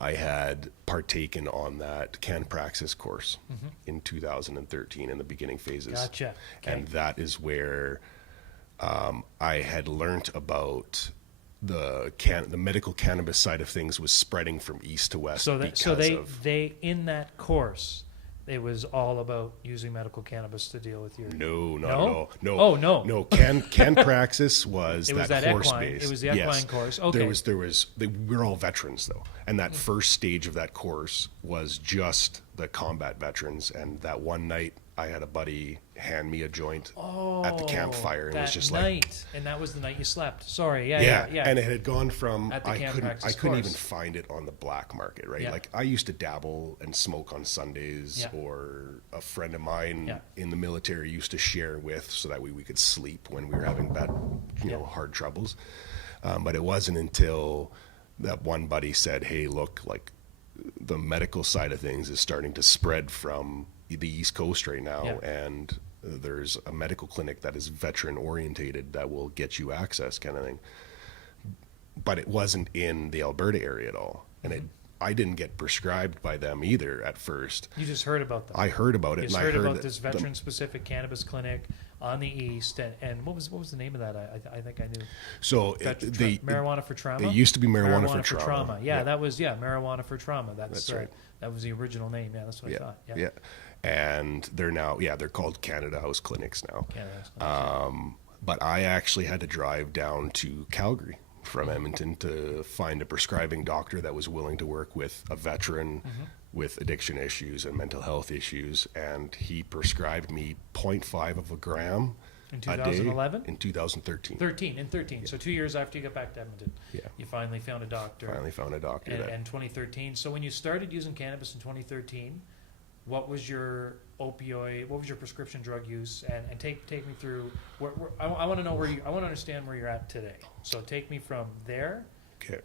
I had partaken on that Praxis course in 2013 in the beginning phases. Gotcha. Okay. And that is where I had learnt about the medical cannabis side of things was spreading from east to west. So they in that course, it was all about using medical cannabis to deal with your. No, not at all. No. Oh no. No. Praxis was that horse base. It was the equine course. Okay. We're all veterans though, and that first stage of that course was just the combat veterans. And that one night, I had a buddy hand me a joint at the campfire, and it was just and that was the night you slept. Sorry, yeah. And it had gone from I couldn't even course. find it on the black market, right? Yeah. Like I used to dabble and smoke on Sundays, or a friend of mine in the military used to share with, so that way we could sleep when we were having bad, hard troubles. But it wasn't until that one buddy said, "Hey, look, like the medical side of things is starting to spread from the East Coast right now, and there's a medical clinic that is veteran orientated that will get you access," kind of thing. But it wasn't in the Alberta area at all, and I didn't get prescribed by them either at first. You just heard about them. I heard about it. You heard about this veteran specific cannabis clinic on the east, and what was the name of that? I think I knew. So marijuana for trauma. It used to be marijuana for trauma. Yeah, that was marijuana for trauma. That's right. That was the original name. Yeah, that's what I thought. Yeah. And they're now, they're called Canada House Clinics now. But I actually had to drive down to Calgary from Edmonton to find a prescribing doctor that was willing to work with a veteran with addiction issues and mental health issues. And he prescribed me 0.5 of a gram in 2011? In 2013. 13. So 2 years after you got back to Edmonton, you finally found a doctor. And 2013. So when you started using cannabis in 2013, what was your prescription drug use? And take me through. I want to know I want to understand where you're at today. So take me from there. Okay.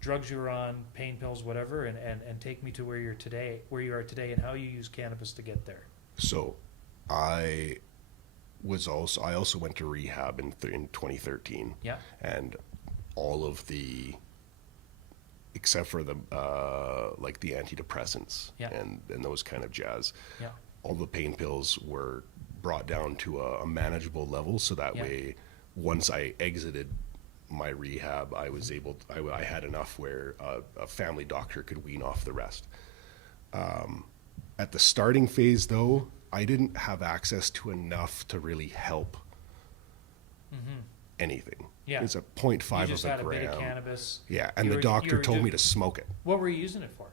Drugs you were on, pain pills, whatever, and take me to where you are today, and how you use cannabis to get there. So, I also went to rehab in 2013. Yeah. And all of the, except for the like the antidepressants and those kind of jazz. Yeah. All the pain pills were brought down to a manageable level, so that way, once I exited my rehab, I was I had enough where a family doctor could wean off the rest. At the starting phase, though, I didn't have access to enough to really help anything. Yeah. It's a 0.5 of a gram. You just had a bit of cannabis. Yeah, and the doctor told me to smoke it. What were you using it for?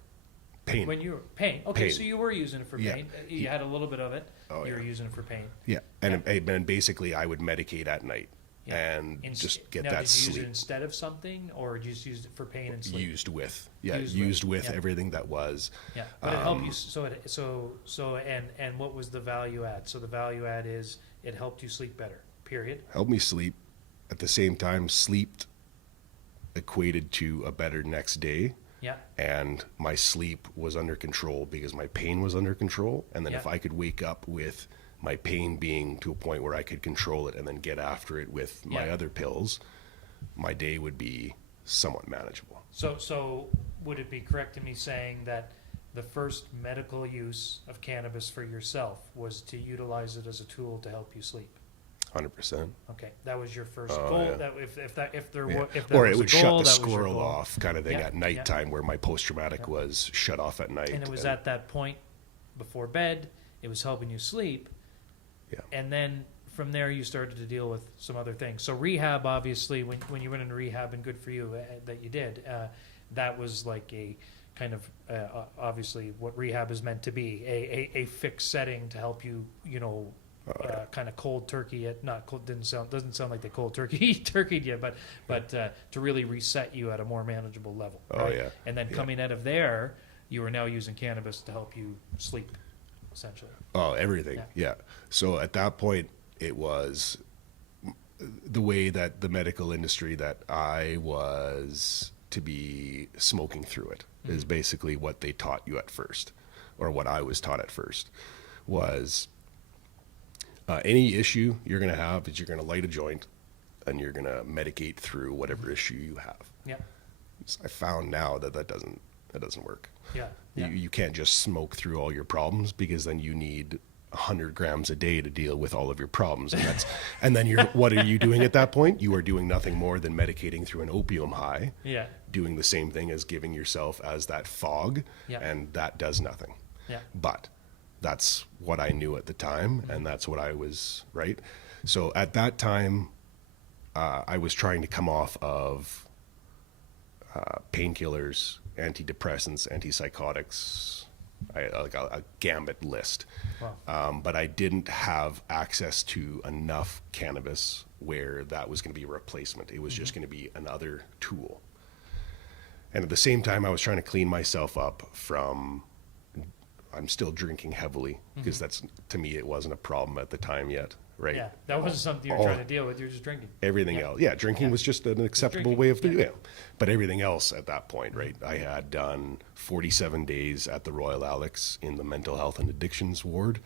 Pain. When you were pain. Okay, pain. So you were using it for pain. You had a little bit of it. You were using it for pain. Yeah, and basically I would medicate at night. Yeah. And just get that sleep. Did you use it instead of something, or just used it for pain and sleep? Used with everything that was. Yeah, but it helped you. So and what was the value add? So the value add is it helped you sleep better. Period. Helped me sleep. at the same time, sleep equated to a better next day. Yeah. And my sleep was under control because my pain was under control. And then if I could wake up with my pain being to a point where I could control it and then get after it with my other pills, my day would be somewhat manageable. So would it be correct in me saying that the first medical use of cannabis for yourself was to utilize it as a tool to help you sleep? 100%. Okay, that was your first goal. Yeah. That if that Or was it would a goal, shut the that was your squirrel goal. off kind of thing at nighttime, where my post-traumatic was shut off at night. And it was at that point before bed, it was helping you sleep. Yeah. And then from there you started to deal with some other things. So rehab, obviously, when you went into rehab, and good for you that you did, that was like a kind of obviously what rehab is meant to be, a fixed setting to help you, kind of cold turkey it. Doesn't sound like they cold turkeyed you, but to really reset you at a more manageable level. Right? Oh yeah. And then coming out of there, you are now using cannabis to help you sleep, essentially. Oh, everything. Yeah. So at that point, it was the way that the medical industry that I was to be smoking through it is basically what they taught you at first, or what I was taught at first, was any issue you're going to have is you're going to light a joint and you're going to medicate through whatever issue you have. Yeah. So I found now that doesn't work. Yeah. You can't just smoke through all your problems, because then you need 100 grams a day to deal with all of your problems, and then what are you doing at that point? You are doing nothing more than medicating through an opium high. Yeah. Doing the same thing as giving yourself as that fog, and that does nothing. Yeah. But that's what I knew at the time, and that's what I was, right? So at that time, I was trying to come off of painkillers, antidepressants, antipsychotics, like a gambit list. Wow. But I didn't have access to enough cannabis where that was going to be a replacement. It was just going to be another tool. And at the same time, I was trying to clean myself up from, I'm still drinking heavily, because that's, to me, it wasn't a problem at the time yet, right? Yeah, that wasn't something you were trying to deal with. You were just drinking. Everything else. Yeah, drinking was just an acceptable way of doing it. But everything else at that point, right? I had done 47 days at the Royal Alex in the mental health and addictions ward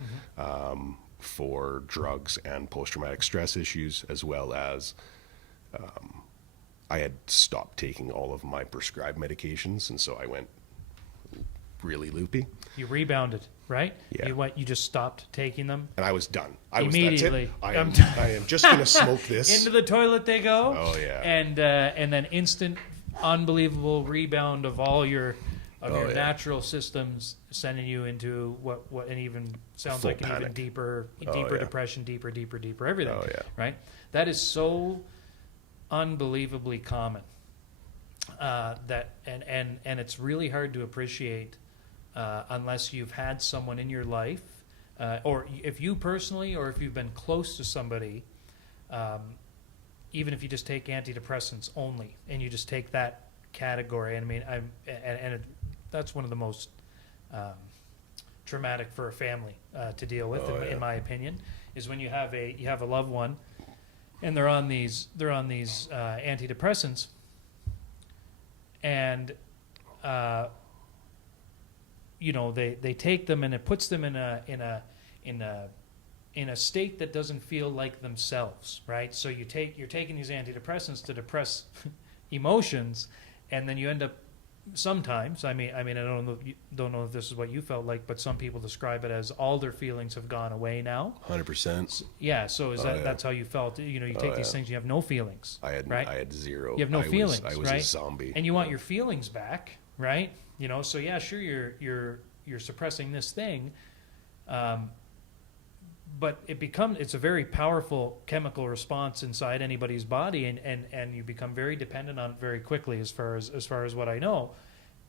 for drugs and post-traumatic stress issues, as well as I had stopped taking all of my prescribed medications, and so I went really loopy. You rebounded, right? Yeah. You just stopped taking them. And I was done. Immediately. I am just going to smoke this. Into the toilet they go. Oh yeah. And then instant, unbelievable rebound of all your natural systems, sending you into what and even sounds Full like an panic. even deeper depression, deeper everything. Oh yeah. Right. That is so unbelievably common. That and it's really hard to appreciate unless you've had someone in your life, or if you personally, or if you've been close to somebody, even if you just take antidepressants only and you just take that category. And I mean, that's one of the most traumatic for a family to deal with, in my opinion, is when you have a loved one and they're on these antidepressants, and they take them, and it puts them in a state that doesn't feel like themselves, right? So you're taking these antidepressants to depress emotions, and then you end up sometimes. I mean, I don't know if this is what you felt like, but some people describe it as all their feelings have gone away now. 100%. Yeah. So that's how you felt? You take these things, you have no feelings. I had zero. You have no feelings. I was right? a zombie. And you want your feelings back, right? So yeah, sure, you're suppressing this thing, but it's a very powerful chemical response inside anybody's body, and you become very dependent on it very quickly, as far as what I know,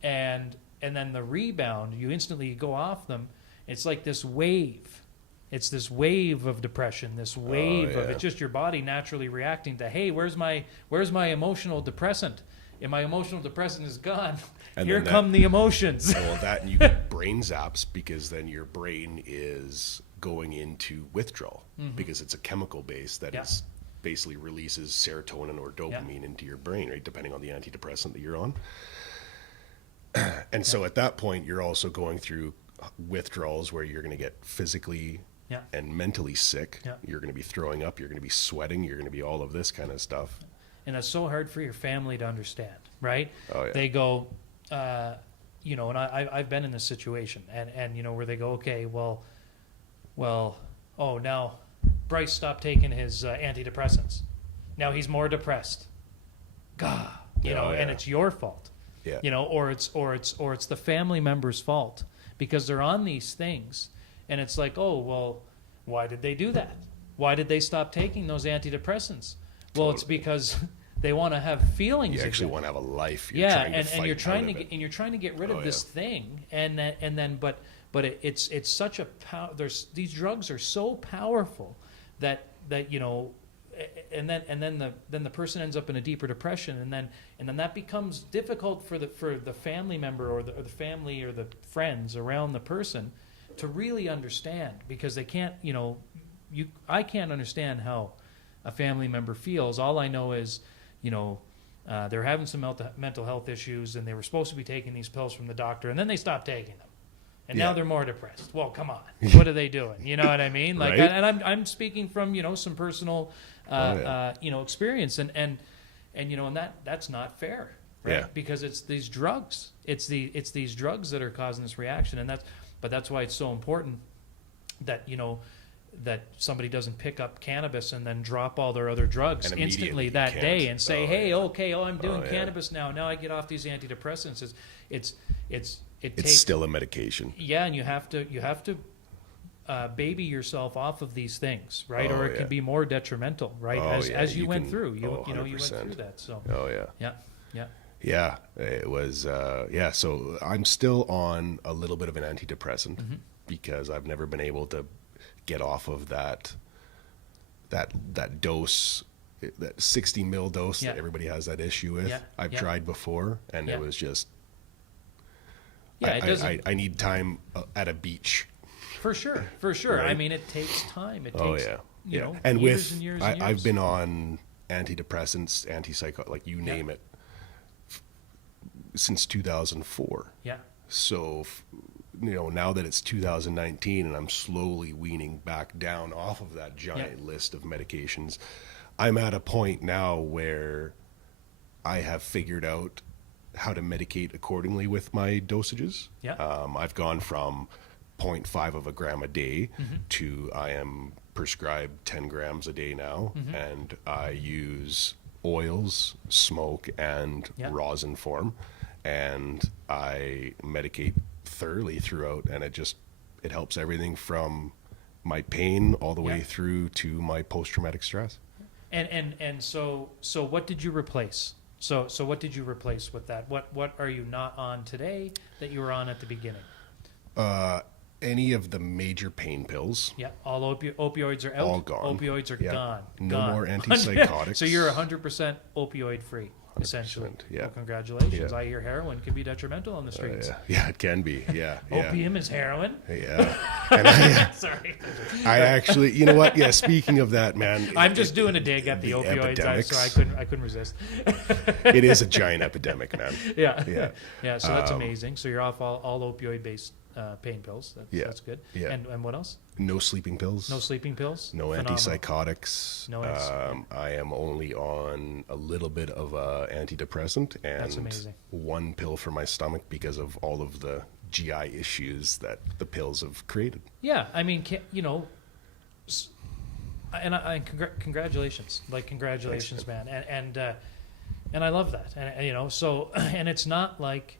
and then the rebound, you instantly go off them. It's like this wave. It's this wave of depression, this wave of it's just your body naturally reacting to, hey, where's my emotional depressant? And my emotional depressant is gone. And here come the emotions. Well, that, and you get brain zaps, because then your brain is going into withdrawal, because it's a chemical base that is basically releases serotonin or dopamine into your brain, right, depending on the antidepressant that you're on. And so at that point, you're also going through withdrawals where you're going to get physically and mentally sick. You're going to be throwing up. You're going to be sweating. You're going to be all of this kind of stuff. And it's so hard for your family to understand, right? Oh, yeah. They go, you know, and I've been in this situation, and you know, where they go, okay, well, oh, now Bryce stopped taking his antidepressants. Now he's more depressed. God, you know, and it's your fault. Yeah. You know, or it's the family member's fault because they're on these things, and it's like, oh, well, why did they do that? Why did they stop taking those antidepressants? Well, it's because they want to have feelings. You actually again. want to have a life. You're you're trying to get rid of this thing, but it's such a these drugs are so powerful that you know, and then the person ends up in a deeper depression, and then that becomes difficult for the family member or the family or the friends around the person to really understand, because they can't, you know, I can't understand how a family member feels. All I know is, you know, they're having some mental health issues, and they were supposed to be taking these pills from the doctor, and then they stopped taking them, and now they're more depressed. Well, come on, what are they doing? You know what I mean? Like, right? and I'm speaking from, you know, some personal, you know, experience, and you know, and that's not fair, right? Yeah. Because it's these drugs, it's these drugs that are causing this reaction, and that's why it's so important that, you know, that somebody doesn't pick up cannabis and then drop all their other drugs instantly that day and say, I'm doing cannabis now. Now I get off these antidepressants. It's still a medication. Yeah, and you have to baby yourself off of these things, right? Or it can be more detrimental, right? As you went through, you went through that. So. Yeah. It was So I'm still on a little bit of an antidepressant because I've never been able to get off of that dose, that 60 mil dose that everybody has that issue with. I've tried before, and it was just I need time at a beach. For sure. Right? I mean, it takes time. It takes you know, and years and years and years. I've been on antidepressants, antipsychotic, like you name it, since 2004. Yeah. So, you know, now that it's 2019 and I'm slowly weaning back down off of that giant list of medications, I'm at a point now where I have figured out how to medicate accordingly with my dosages. Yeah. I've gone from 0.5 of a gram a day to I am prescribed 10 grams a day now, and I use oils, smoke, and rosin form, and I medicate thoroughly throughout, and it helps everything from my pain all the way through to my post-traumatic stress. And so what did you replace? So what did you replace with that? What are you not on today that you were on at the beginning? Any of the major pain pills. Yeah, all opioids are out. All gone. Opioids are gone. No more antipsychotics. So you're 100% opioid free. Essentially. Yeah. Well, congratulations. I hear heroin can be detrimental on the streets. Yeah, it can be. Yeah. Opium is heroin. Yeah. And Sorry. I actually, you know what? Yeah. Speaking of that, man, I'm just doing a dig at the opioids, so I couldn't resist. It is a giant epidemic, man. Yeah. So that's amazing. So you're off all opioid based pain pills. That's good. Yeah. And what else? No sleeping pills. No sleeping pills. No antipsychotics. No. I am only on a little bit of antidepressant and one pill for my stomach because of all of the GI issues that the pills have created. Yeah, I mean, you know, and congratulations, congratulations, man, and I love that, and you know, so and it's not like,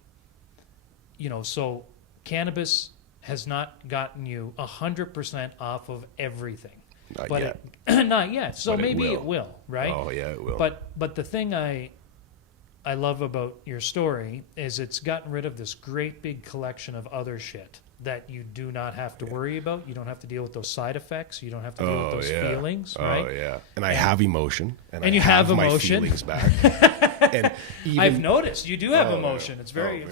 you know, so cannabis has not gotten you 100% off of everything. Not yet. Not yet. So but maybe it will, right? Oh yeah, it will. But the thing I love about your story is it's gotten rid of this great big collection of other shit that you do not have to worry about. You don't have to deal with those side effects. You don't have to deal with those feelings, right? Oh yeah. And I have emotion, and you have emotion. My feelings back. And I've noticed you do have emotion. It's very,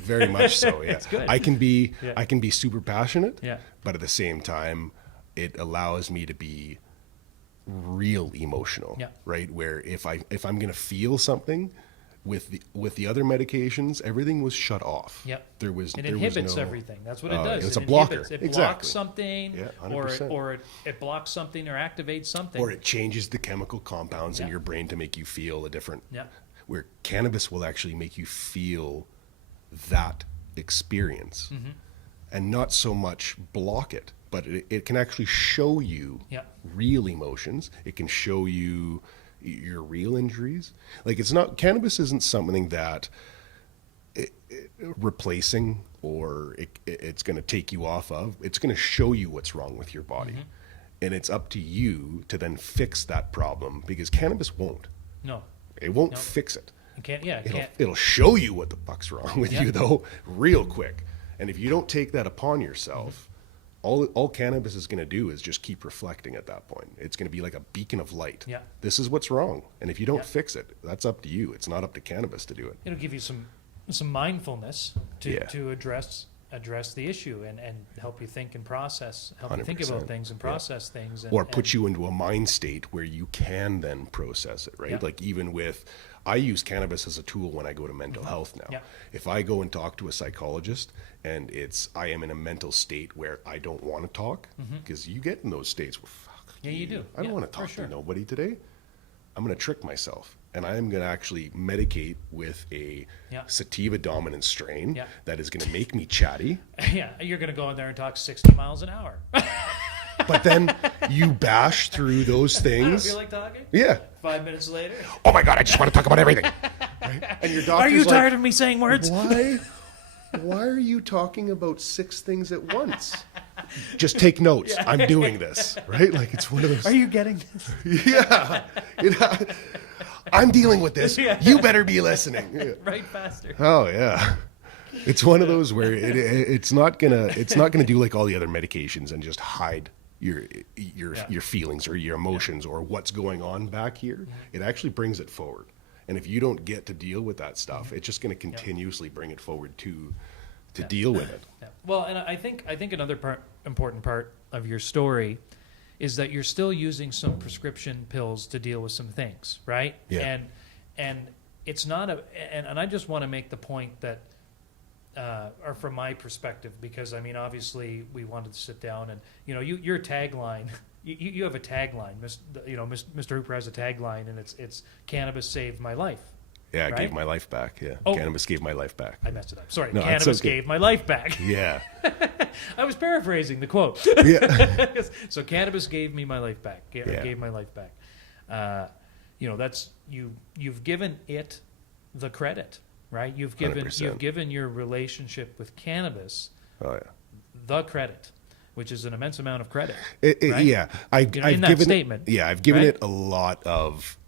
very much so. Yeah, it's good. I can be super passionate. Yeah. But at the same time, it allows me to be real emotional, Yeah. right? Where if I'm going to feel something with the other medications, everything was shut off. Yep. There was It there inhibits was no, everything. That's what it does. It's It a blocker. inhibits. It Exactly. blocks something, Yeah, or 100%. it blocks something or activates something. Or it changes the chemical compounds in Yeah. your brain to make you feel a different. Yeah. Where cannabis will actually make you feel that experience, and not so much block it, but it can actually show you Yeah. real emotions. It can show you your real injuries. Like, it's not, cannabis isn't something that replacing or it's going to take you off of. It's going to show you what's wrong with your body. And it's up to you to then fix that problem, because cannabis won't. No. It won't No. fix it. You can't. Yeah. It can't. It'll show you what the fuck's wrong with Yeah. you, though, real quick. And if you don't take that upon yourself, all cannabis is going to do is just keep reflecting at that point. It's going to be like a beacon of light. Yeah. This is what's wrong. And if you don't Yeah. fix it, that's up to you. It's not up to cannabis to do it. It'll give you some mindfulness to Yeah. to address the issue and help you think and process, help you think 100%. about things and Yeah. process things, Or put you into a mind state where you can then process it, right? Yeah. Like, even with, I use cannabis as a tool when I go to mental health now. Yeah. If I go and talk to a psychologist and I am in a mental state where I don't want to talk, because you get in those states where, fuck, Yeah, you do. I don't Yeah, want to for talk sure. to nobody today. I'm going to trick myself. And I am going to actually medicate with a Yeah. sativa dominant strain Yeah. that is going to make me chatty. Yeah, you're going to go in there and talk 60 miles an hour. But then you bash through those I don't things. feel like talking. Yeah. 5 minutes later. Oh my God, I just want to talk about everything. Right? And your doctor's Are you like, tired of me saying words? Why are you talking about 6 things at once? Just take notes. I'm doing this, right? Like, it's one of those. Are you getting this? Yeah. I'm dealing with this. Yeah. You better be listening. Yeah. Right faster. Oh yeah. It's one of those where it's not gonna do like all the other medications and just hide your feelings or your emotions or what's going on back here. It actually brings it forward. And if you don't get to deal with that stuff, it's just going to continuously bring it forward to deal with it. Yeah. Well, and I think another important part of your story is that you're still using some prescription pills to deal with some things, right? Yeah. And it's not and I just want to make the point that, or from my perspective, because I mean, obviously we wanted to sit down and, your tagline, you have a tagline, Mr. Hooper has a tagline, and it's cannabis saved my life. Yeah, it Right? gave my life back. Yeah, Oh. Cannabis gave my life back. I messed it up. Sorry, No, it's cannabis okay. gave my life back. Yeah, I was paraphrasing the quote. yeah, So cannabis gave me my life back. Yeah. Gave my life back. That's you've given it the credit, right? You've 100%. given your relationship with cannabis oh yeah. the credit, which is an immense amount of credit. Right? Yeah, I've in that given statement, I've given right? it a lot of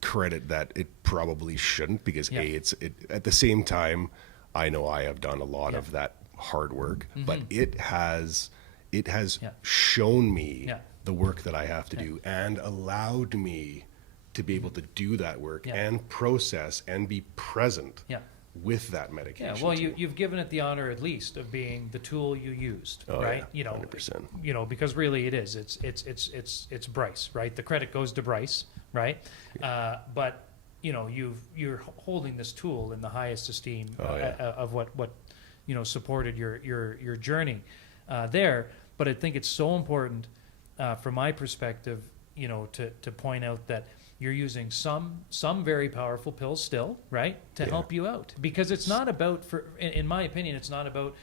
credit that it probably shouldn't, because Yeah. it's at the same time, I know I have done a lot of that hard work, but it has Yeah. shown me Yeah. the work that I have to do and allowed me to be able to do that work Yeah. and process and be present Yeah. with that medication. Yeah, well, too. you've given it the honor, at least, of being the tool you used, Oh, right? yeah, 100%. Because really it is. It's Bryce, right? The credit goes to Bryce, right? But you're holding this tool in the highest esteem of what supported your journey there. But I think it's so important, from my perspective, to point out that you're using some very powerful pills still, right, to help you out, because it's not about, in my opinion, it's not about,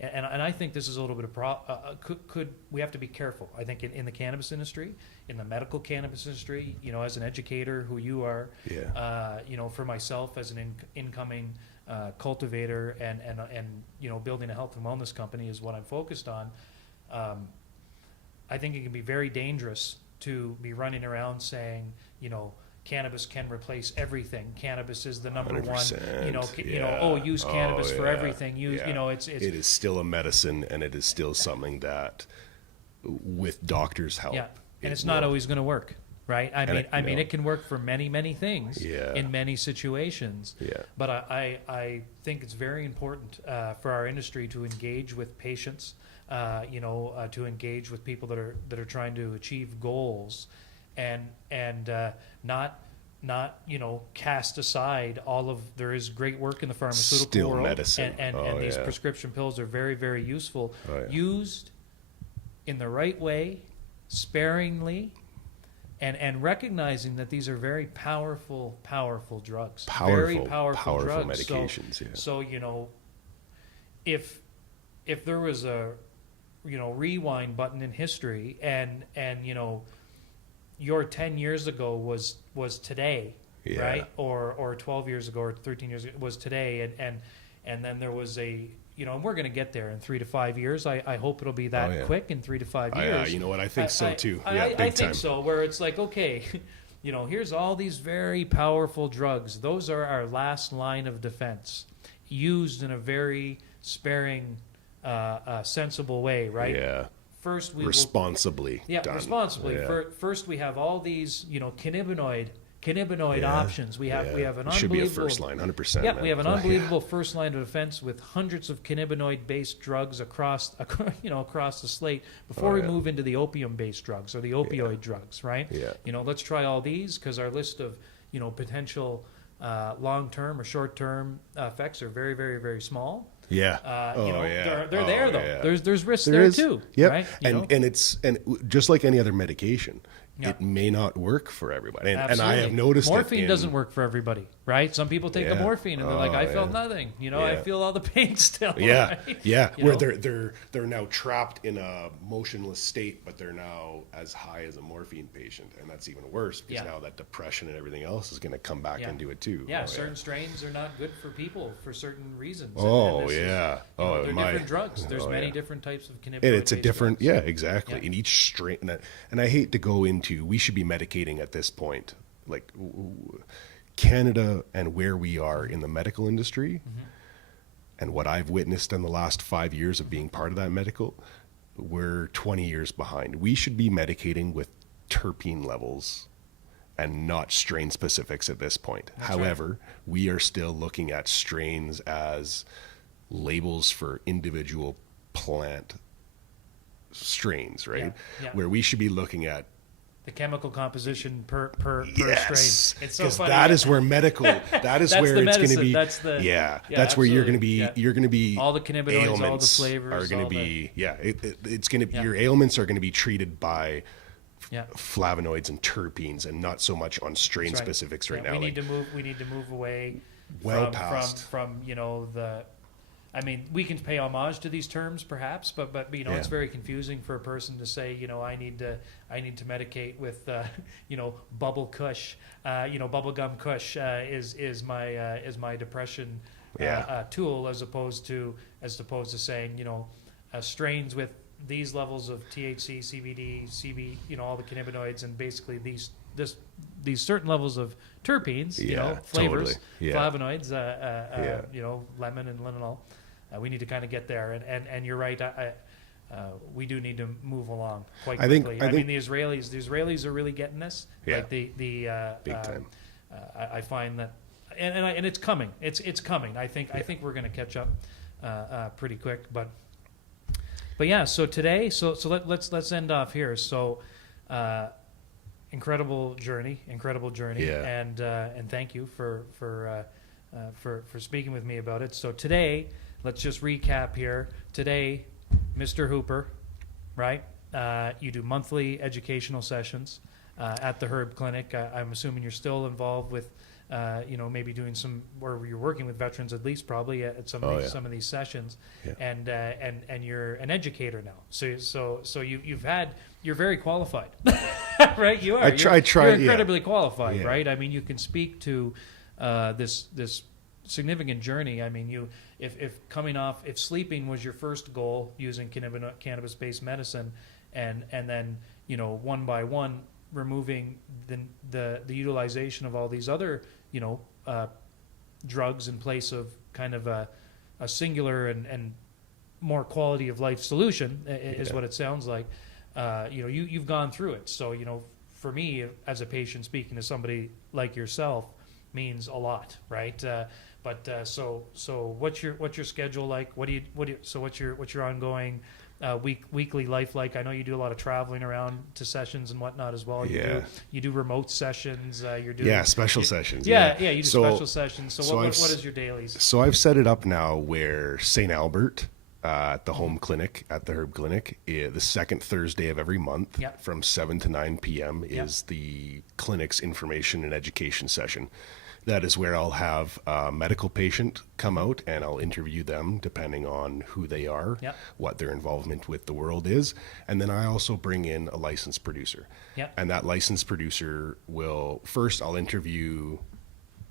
and I think this is a little bit of we have to be careful. I think in the cannabis industry, in the medical cannabis industry, as an educator who you are, for myself as an incoming cultivator and building a health and wellness company is what I'm focused on. I think it can be very dangerous to be running around saying, cannabis can replace everything. Cannabis is the number 100%, one. Use cannabis for yeah, everything. It is still a medicine, and it is still something that, with doctors' help, yeah, and it it's not will. always going to work. right? I mean, it can work for many, many things Yeah. in many situations. Yeah. But I think it's very important for our industry to engage with patients, to engage with people that are trying to achieve goals, and not cast aside all of there is great work in the pharmaceutical Still world, medicine. and these prescription pills are very, very useful, used in the right way, sparingly, and recognizing that these are very powerful drugs. Very powerful drugs. medications. So if there was a rewind button in history, and your 10 years ago was today, right? Or 12 years ago or 13 years ago was today, and then there was and we're going to get there in 3 to 5 years. I hope it'll be that quick in 3 to 5 years. You know what? I think so too. I big time. think so. Where it's like, okay, here's all these very powerful drugs. Those are our last line of defense, used in a very sparing, sensible way, right? Yeah. First, we responsibly. done. Responsibly. Yeah. First, we have all these, cannabinoid options. We have an unbelievable. Should be a first line, 100%. Yeah, we have an unbelievable first line of defense with hundreds of cannabinoid-based drugs across the slate before we move into the opium-based drugs or the opioid drugs, right? Yeah. Let's try all these because our list of potential long-term or short-term effects are very, very, very small. Yeah. They're there though. Yeah. There's risks there too. Yep. Right? And just like any other medication, it may not work for everybody. And I have noticed morphine doesn't work for everybody, right? Some people take a morphine and they're like, I felt nothing. I feel all the pain still. Yeah. Right? Yeah. Where they're now trapped in a motionless state, but they're now as high as a morphine patient, and that's even worse because now that depression and everything else is going to come back into it too. Yeah, certain strains are not good for people for certain reasons. Yeah. They're different drugs. There's many different types of cannabinoid. And it's a different, drugs. Exactly. In each strain, and I hate to go into, we should be medicating at this point, like Canada and where we are in the medical industry, and what I've witnessed in the last 5 years of being part of that medical, we're 20 years behind. We should be medicating with terpene levels and not strain specifics at this point. That's However, we are still looking at strains as labels for individual plant strains, right? Yeah. Where we should be looking at the chemical composition per yes, strain. It's so because funny. that is where medical. That is where it's going to be. That's the That's where you're going to be. Yeah. You're going to be all the cannabinoids, ailments all the flavors are going to be. It's going to. Yeah. Your ailments are going to be treated by Yeah. flavonoids and terpenes, and not so much on strain specifics right now. We need to move away past from the. I mean, we can pay homage to these terms, perhaps, but it's very confusing for a person to say, I need to medicate with, bubble kush, bubblegum kush is my depression tool, as opposed to saying, strains with these levels of THC, CBD, CB, all the cannabinoids, and basically these certain levels of terpenes, flavors, flavonoids, lemon and linalool. We need to kind of get there, and you're right. We do need to move along quite quickly. I mean, the Israelis are really getting this. Yeah. Like the big time. I find that, and it's coming. It's coming. I think we're going to catch up pretty quick. But yeah. So today, let's end off here. So. Incredible journey, and thank you for speaking with me about it. So today, let's just recap here. Today, Mr. Hooper, right? You do monthly educational sessions at the Herb Clinic. I'm assuming you're still involved with, maybe doing some, or you're working with veterans at least, probably at some of these sessions, and you're an educator now. So you're very qualified, right? You are. You're incredibly qualified, right? I mean, you can speak to this significant journey. I mean, if sleeping was your first goal using cannabis-based medicine, and then one by one removing the utilization of all these other drugs in place of kind of a singular and more quality of life solution is what it sounds like. You've gone through it. So for me as a patient speaking to somebody like yourself means a lot, right? So what's your schedule like? What's your ongoing weekly life like? I know you do a lot of traveling around to sessions and whatnot as well. You do remote sessions. You're doing special sessions. You do special sessions. So what is your dailies? So I've set it up now where St. Albert at the home clinic, at the Herb Clinic, the second Thursday of every month from 7 to 9 p.m. is the clinic's information and education session. That is where I'll have a medical patient come out and I'll interview them depending on who they are, what their involvement with the world is. And then I also bring in a licensed producer. And that licensed producer I'll interview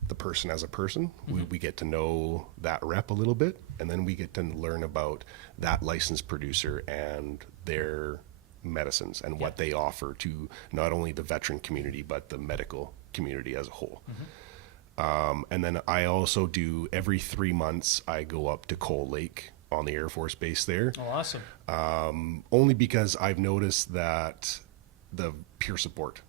the person as a person. We get to know that rep a little bit, and then we get to learn about that licensed producer and their medicines and what they offer to not only the veteran community, but the medical community as a whole. And then I also do, every 3 months, I go up to Coal Lake on the Air Force Base there. Oh, awesome. Only because I've noticed that the peer support,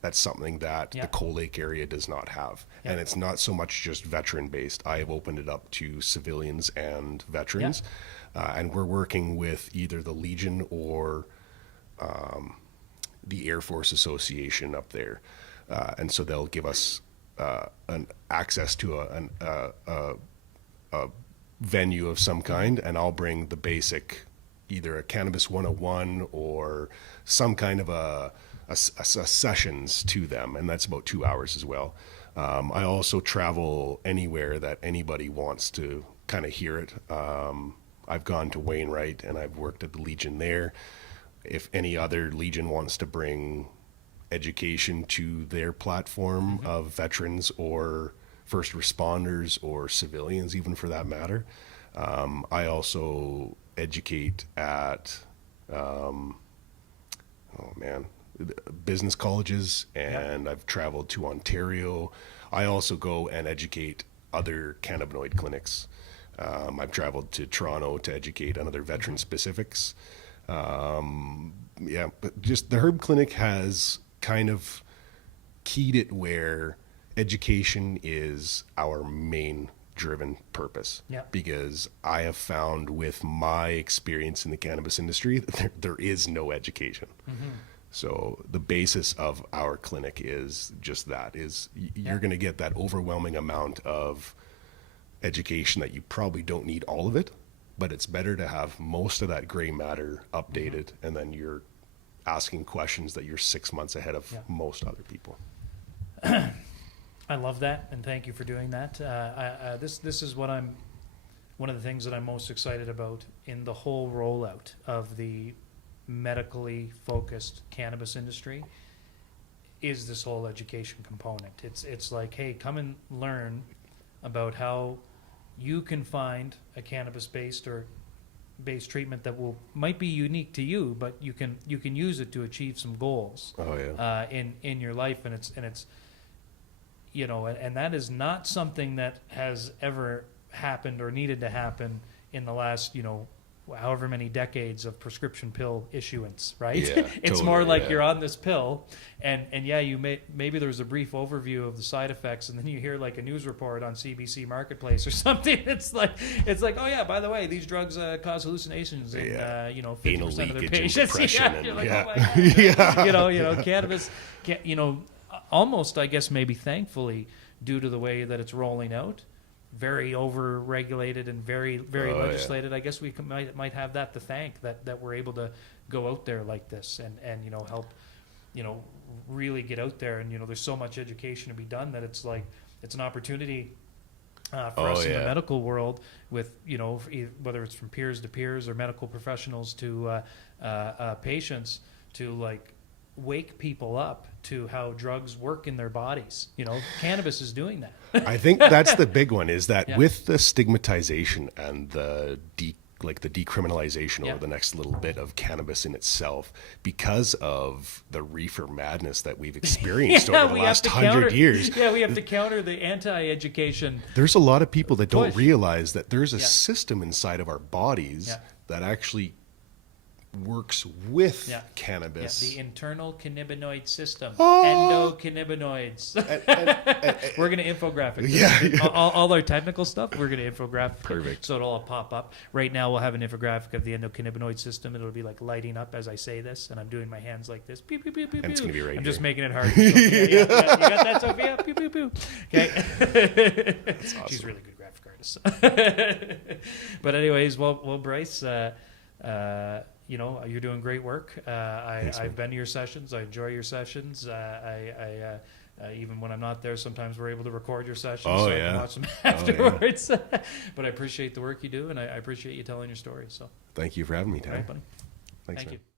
that's something that the Coal Lake area does not have. And it's not so much just veteran based. I have opened it up to civilians and veterans. And we're working with either the Legion or the Air Force Association up there. And so they'll give us an access to a venue of some kind, and I'll bring the basic, either a Cannabis 101 or some kind of a sessions to them, and that's about 2 hours as well. I also travel anywhere that anybody wants to kind of hear it. I've gone to Wainwright and I've worked at the Legion there. If any other Legion wants to bring education to their platform of veterans or first responders or civilians, even for that matter. I also educate at, business colleges, and I've traveled to Ontario. I also go and educate other cannabinoid clinics. I've traveled to Toronto to educate on other veteran specifics. But just the Herb Clinic has kind of keyed it where education is our main driven purpose. Because I have found with my experience in the cannabis industry that there is no education. So the basis of our clinic is just that, is you're going to get that overwhelming amount of education that you probably don't need all of it, but it's better to have most of that gray matter updated, and then you're asking questions that you're 6 months ahead of most other people. I love that, and thank you for doing that. This is what one of the things that I'm most excited about in the whole rollout of the medically focused cannabis industry is this whole education component. It's like, hey, come and learn about how you can find a cannabis based treatment that might be unique to you, but you can use it to achieve some goals in your life, and it's and that is not something that has ever happened or needed to happen in the last however many decades of prescription pill issuance, right? It's more like you're on this pill, and maybe there's a brief overview of the side effects, and then you hear like a news report on CBC Marketplace or something. It's like, oh yeah, by the way, these drugs cause hallucinations in 50% of their patients. You're like, oh my God. Cannabis, almost, I guess, maybe thankfully, due to the way that it's rolling out, very over-regulated and very legislated. I guess we might have that to thank, that we're able to go out there like this and help really get out there, and there's so much education to be done that it's like it's an opportunity for us in the medical world, with whether it's from peers to peers or medical professionals to patients, to like wake people up to how drugs work in their bodies. Cannabis is doing that. I think that's the big one, is that with the stigmatization and the decriminalization over the next little bit of cannabis in itself, because of the reefer madness that we've experienced over the last 100 years. Yeah, we have to counter the anti-education. There's a lot of people that don't realize that there's a system inside of our bodies that actually works with Yeah. cannabis. Yeah, the internal cannabinoid system, Oh! endocannabinoids. And We're going to infographic this. Yeah. All our technical stuff, we're going to infographic. Perfect. So it'll all pop up. Right now, we'll have an infographic of the endocannabinoid system. It'll be like lighting up as I say this, and I'm doing my hands like this. Pew, pew, pew, pew, And it's pew. gonna be right I'm here. just making it hard. Sophia, you got that, Sophia? Pew, pew, pew. Okay. That's awesome. She's a really good graphic artist. But anyways, well, Bryce, you know, you're doing great work. Thanks, man. I've been to your sessions. I enjoy your sessions. Even when I'm not there, sometimes we're able to record your sessions. Oh, so I yeah. can watch them yeah. afterwards. But I appreciate the work you do, and I appreciate you telling your story. So, Thank you for having me, all Tanner. right, buddy. Thanks, Thank man. you.